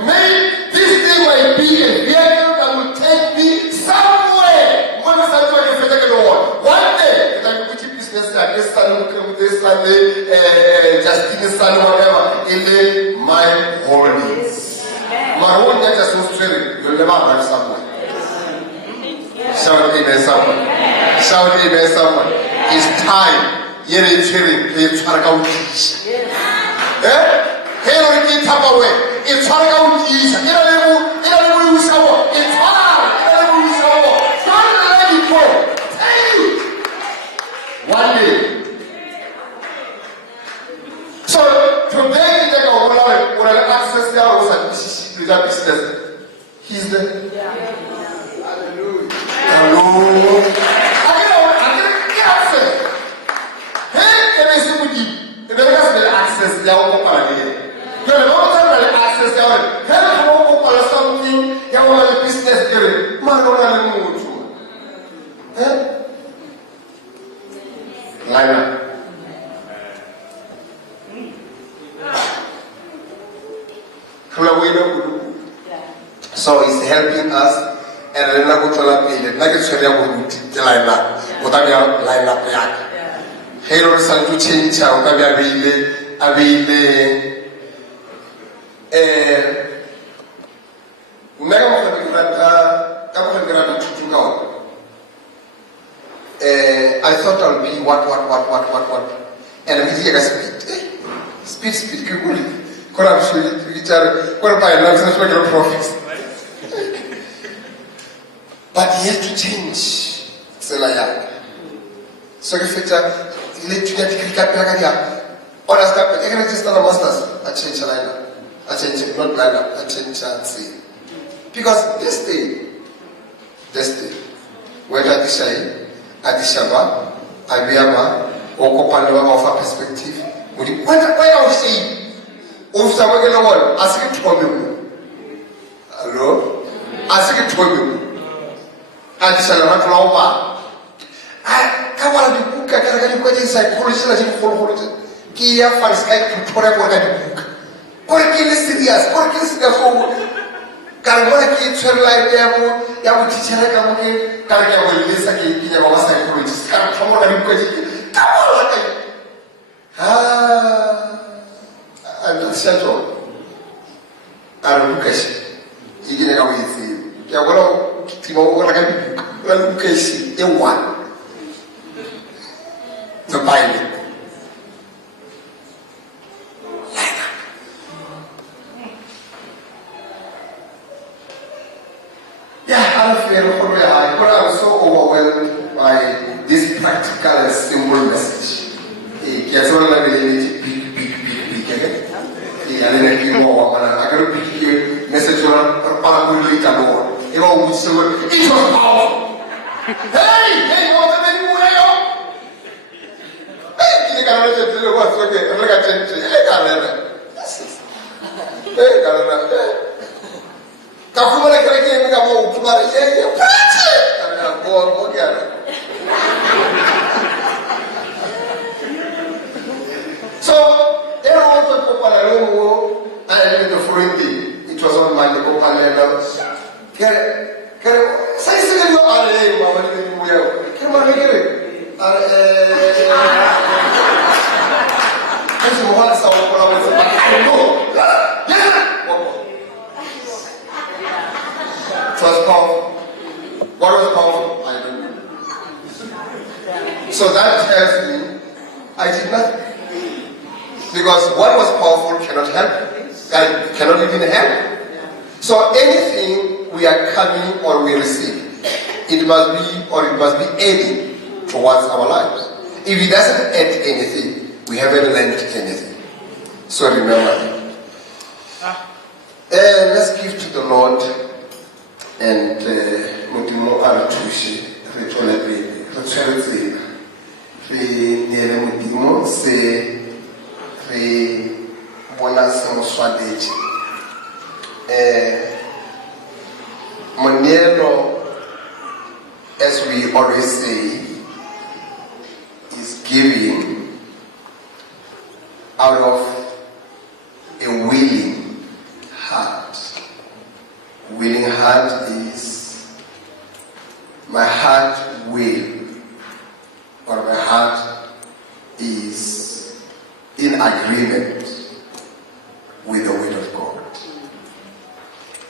Maybe this thing might be a vehicle that will take me somewhere. One day, business like this Sunday, Justine Sunday, whatever, in my holiness. My own net is so straight, you'll never have someone. Shout amen, someone. Shout amen, someone. It's time. You're cheering, you're trying to go. It's hard out easy. Don't let it go. One day. So today, when I access the house and business, he's there. Hallelujah. I get access. Hey, can I see with you? If there is access, they are open. The long time access, they are help or something, you want a business there. Man, don't let me move to. Line up. So it's helping us, and then I go to la pele. Like it's really about the line up. What I mean, line up. Hey, Lord, son, to change how can I I thought I'll be what, and immediately I speed, quickly. Corruption, prophets. But he had to change. So if it's let you get just a masters, I change a line. I change it, not line up, I change and see. Because this day, whether Adishai, Adishaba, Abiyama, or Kopalova of our perspective, when I was saying, of Samagala one, ask it for me. Hello? Ask it for me. Adishaba, I come out of the book, I can't go inside, psychology, Kia, fans, I put whatever I book. Or kill serious, Kalmona kids are like Yamu teacher, Kalaka will listen to your psychologist. Come on, I'm not settled. I'm Lukashi. You get away with you. Yawano, Timo, Lukashi, a one. The Bible. I'm so overwhelmed by this practical and simple message. Big. I got a big message on later on. It was powerful. Hey, what the you Hey, you can't let it what's okay. Look at it. Hey, Carla. Kafuma le kere ke nga mo utuma ye pati. Kana go get. So, everyone to Kopalero, and the foreign day. It was on Monday, Kopalero. Say, you are a woman. Come on, get it. This is one sound for It was powerful. What was powerful? I don't know. So that tells me I did nothing. Because what was powerful cannot help. Cannot even help. So anything we are coming or we receive, it must be adding towards our lives. If it doesn't add anything, we haven't learned anything. So remember. Let's give to the Lord and Mutimo Altushi, Mutimo say Boela strategy. Monero, as we always say, is giving out of a willing heart. Willing heart is my heart will, or my heart is in agreement with the word of God.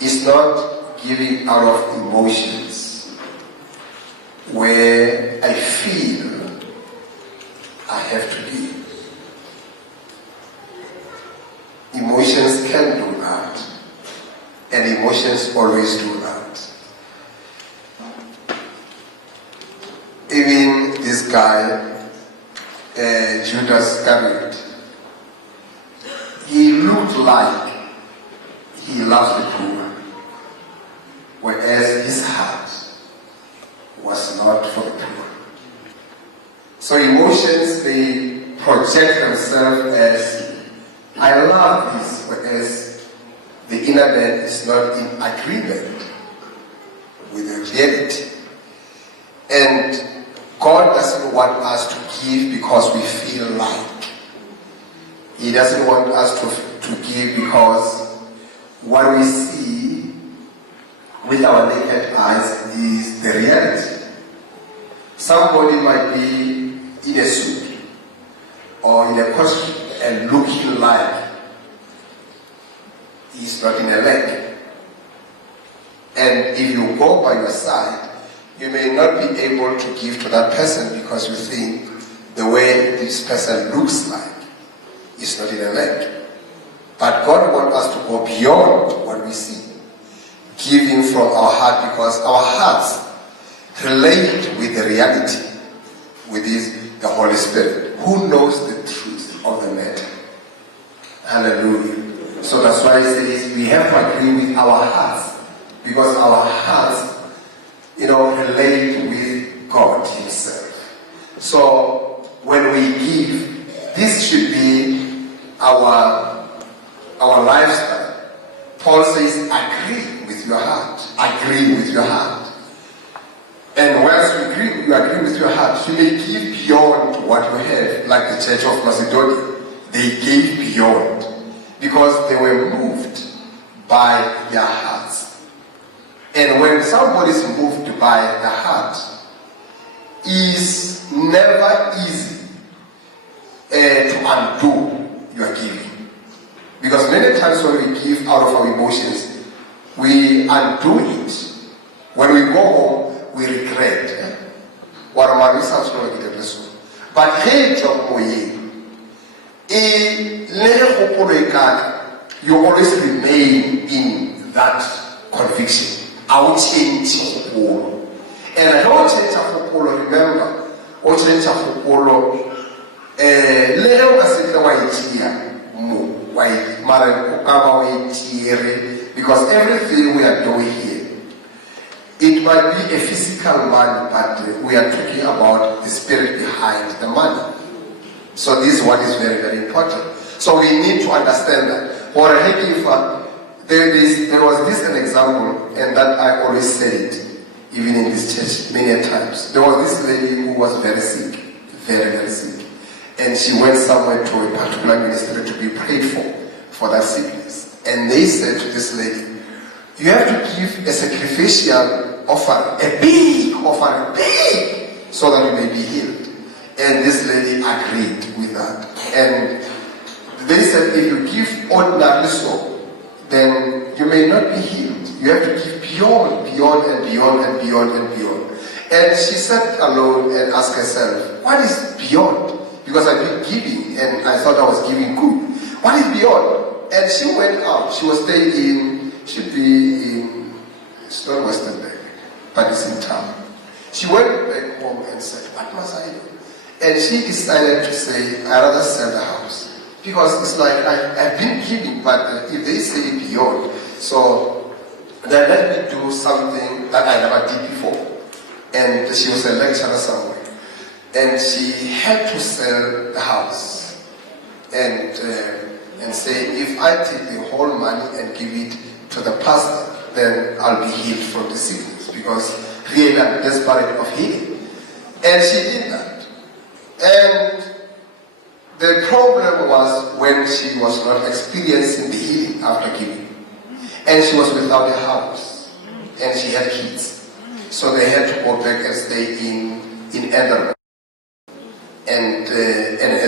It's not giving out of emotions where I feel I have to give. Emotions can do that, and emotions always do that. Even this guy, Judas Iscariot, he looked like he loves the poor, whereas his heart was not for the poor. So emotions, they project themselves as, I love this, whereas the inner man is not in agreement with the reality. And God doesn't want us to give because we feel like. He doesn't want us to give because what we see with our naked eyes is the reality. Somebody might be in a suit or in a costume and looking like he's not in a leg. And if you go by your side, you may not be able to give to that person because you think the way this person looks like is not in a leg. But God wants us to go beyond what we see, giving from our heart, because our hearts relate with the reality, with the Holy Spirit, who knows the truth of the matter. Hallelujah. So that's why it says we have to agree with our hearts, because our hearts, relate with God Himself. So when we give, this should be our lifestyle. Paul says, agree with your heart. Agree with your heart. And once you agree with your heart, you may give beyond what you have, like the Church of Macedonia. They gave beyond because they were moved by their hearts. And when somebody is moved by the heart, it's never easy to undo your giving. Because many times when we give out of our emotions, we undo it. When we go home, we regret. But you always remain in that conviction. I will change Hopolo. And I don't change Hopolo, remember, or change Hopolo. Lelau asika waitia mu wai mara kama waitiere, because everything we are doing here, it might be a physical money, but we are talking about the spirit behind the money. So this is what is very, very important. So we need to understand that. For a Hekifa, there was this an example, and that I always said it, even in this church many times. There was this lady who was very sick, very, very sick. And she went somewhere to a particular ministry to be prayed for that sickness. And they said to this lady, you have to give a sacrificial offering, a big offering, big, so that you may be healed. And this lady agreed with that. And they said, if you give ordinarily so, then you may not be healed. You have to give beyond and beyond and beyond and beyond. And she sat alone and asked herself, what is beyond? Because I've been giving and I thought I was giving good. What is beyond? And she went out. She was staying in, should be in, it's not Westernburg, but it's in town. She went back home and said, what must I do? And she decided to say, I'd rather sell the house. Because it's like, I've been giving, but if they say beyond, so then let me do something that I never did before. And she was a lecturer somewhere. And she had to sell the house. And say, if I take the whole money and give it to the pastor, then I'll be healed from the sickness. Because really I'm desperate of healing. And she did that. And the problem was when she was not experiencing the healing after giving. And she was without a house. And she had kids. So they had to go back and stay in Edinburgh. And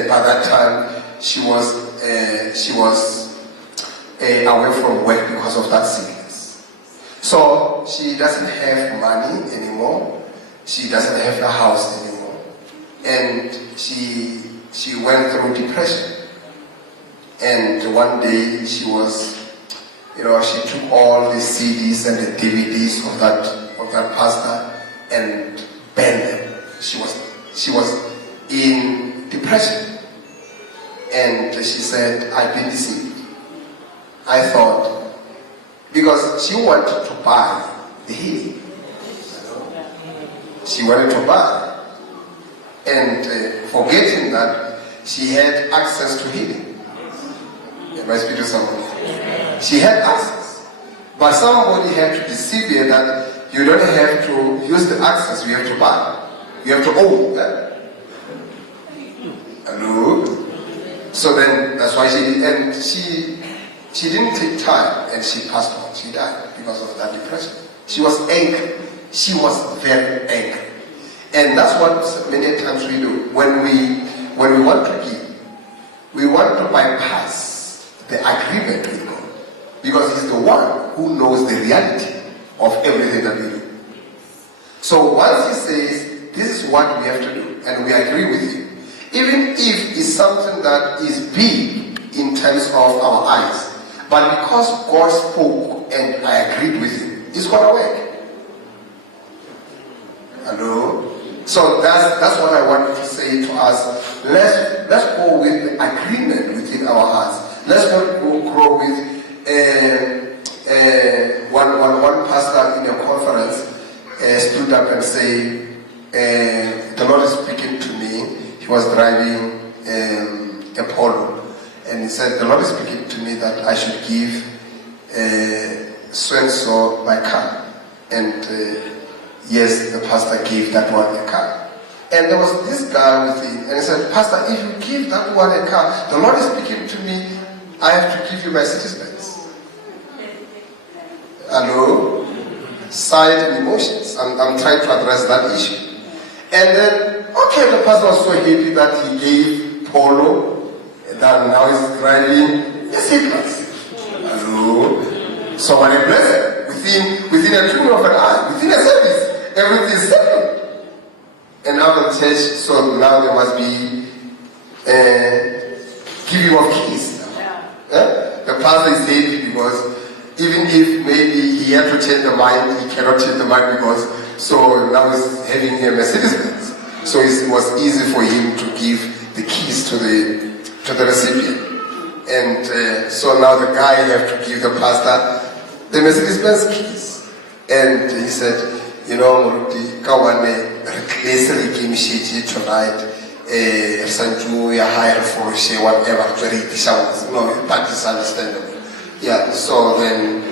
by that time, she was away from work because of that sickness. So she doesn't have money anymore. She doesn't have a house anymore. And she went through depression. And one day she was, she took all the CDs and the DVDs of that pastor and burned them. She was in depression. And she said, I've been deceived. I thought, because she wanted to buy the healing. She wanted to buy. And forgetting that she had access to healing. Am I speaking to someone? She had access. But somebody had to deceive her that you don't have to use the access, you have to buy. You have to own that. Hello? So then that's why she did, and she didn't take time and she passed on. She died because of that depression. She was angry. She was very angry. And that's what many times we do. When we want to give, we want to bypass the agreement with God. Because He's the one who knows the reality of everything that we do. So once He says, this is what we have to do, and we agree with you, even if it's something that is big in terms of our eyes, but because God spoke and I agreed with Him, it's going to work. Hello? So that's what I wanted to say to us. Let's go with the agreement within our hearts. Let's not grow with one pastor in a conference stood up and say, the Lord is speaking to me. He was driving a Polo, and he said, the Lord is speaking to me that I should give so-and-so my car. And yes, the pastor gave that one a car. And there was this guy with him, and he said, Pastor, if you give that one a car, the Lord is speaking to me, I have to give you my citizens. Hello? Side and emotions. I'm trying to address that issue. And then, okay, the pastor was so happy that he gave Polo, that now he's driving a C-Class. Hello? So when he blessed, within a twinkle of an eye, within a service, everything is settled. And after the church, so now there must be giving of keys. The pastor is happy because even if maybe he had to change the mind, he cannot change the mind because so now he's having a Mercedes-Benz. So it was easy for him to give the keys to the recipient. And so now the guy have to give the pastor the Mercedes-Benz keys. And he said, you know, Muruti, Kawane, Reclaser, Kim Shiji tonight, Sanju, hire for she, whatever, no, that is understandable. Yeah, so then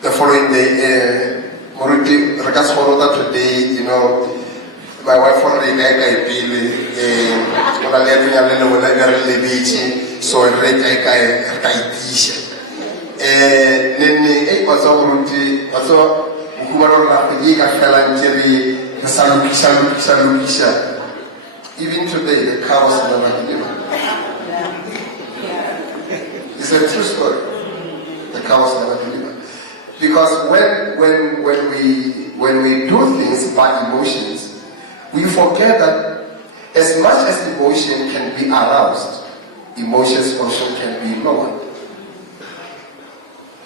the following day, Muruti, Ragas Horoda today, you know, my wife already got a bill, when I let me when I got a beach, so I read a t-shirt. Nene, was already, also, Kumaro, the Yiga Kalanjeri, the Salukisha. Even today, the car was never delivered. It's a true story. The car was never delivered. Because when we do things by emotions, we forget that as much as emotion can be aroused, emotions also can be lowered.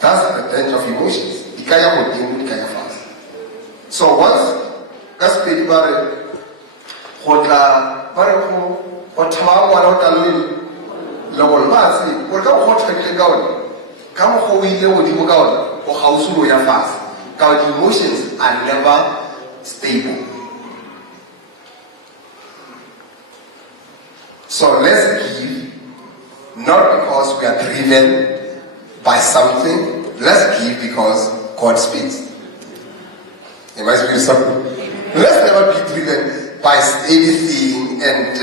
That's the danger of emotions. So once Gasperi Bare Hotla Barako or Tamawa Talil Lowell Basi, or come hot and go. Come how we live with Mugawa or how soon we are fast. Our emotions are never stable. So let's give, not because we are driven by something, let's give because God speaks. Am I speaking something? Let's never be driven by anything, and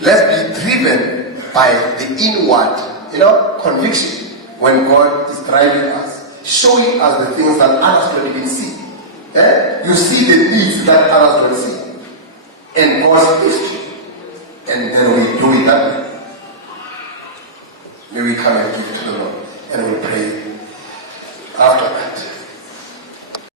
let's be driven by the inward, conviction when God is driving us, showing us the things that others don't even see. You see the needs that others don't see, and God speaks to you. And then we do it that way. May we come and give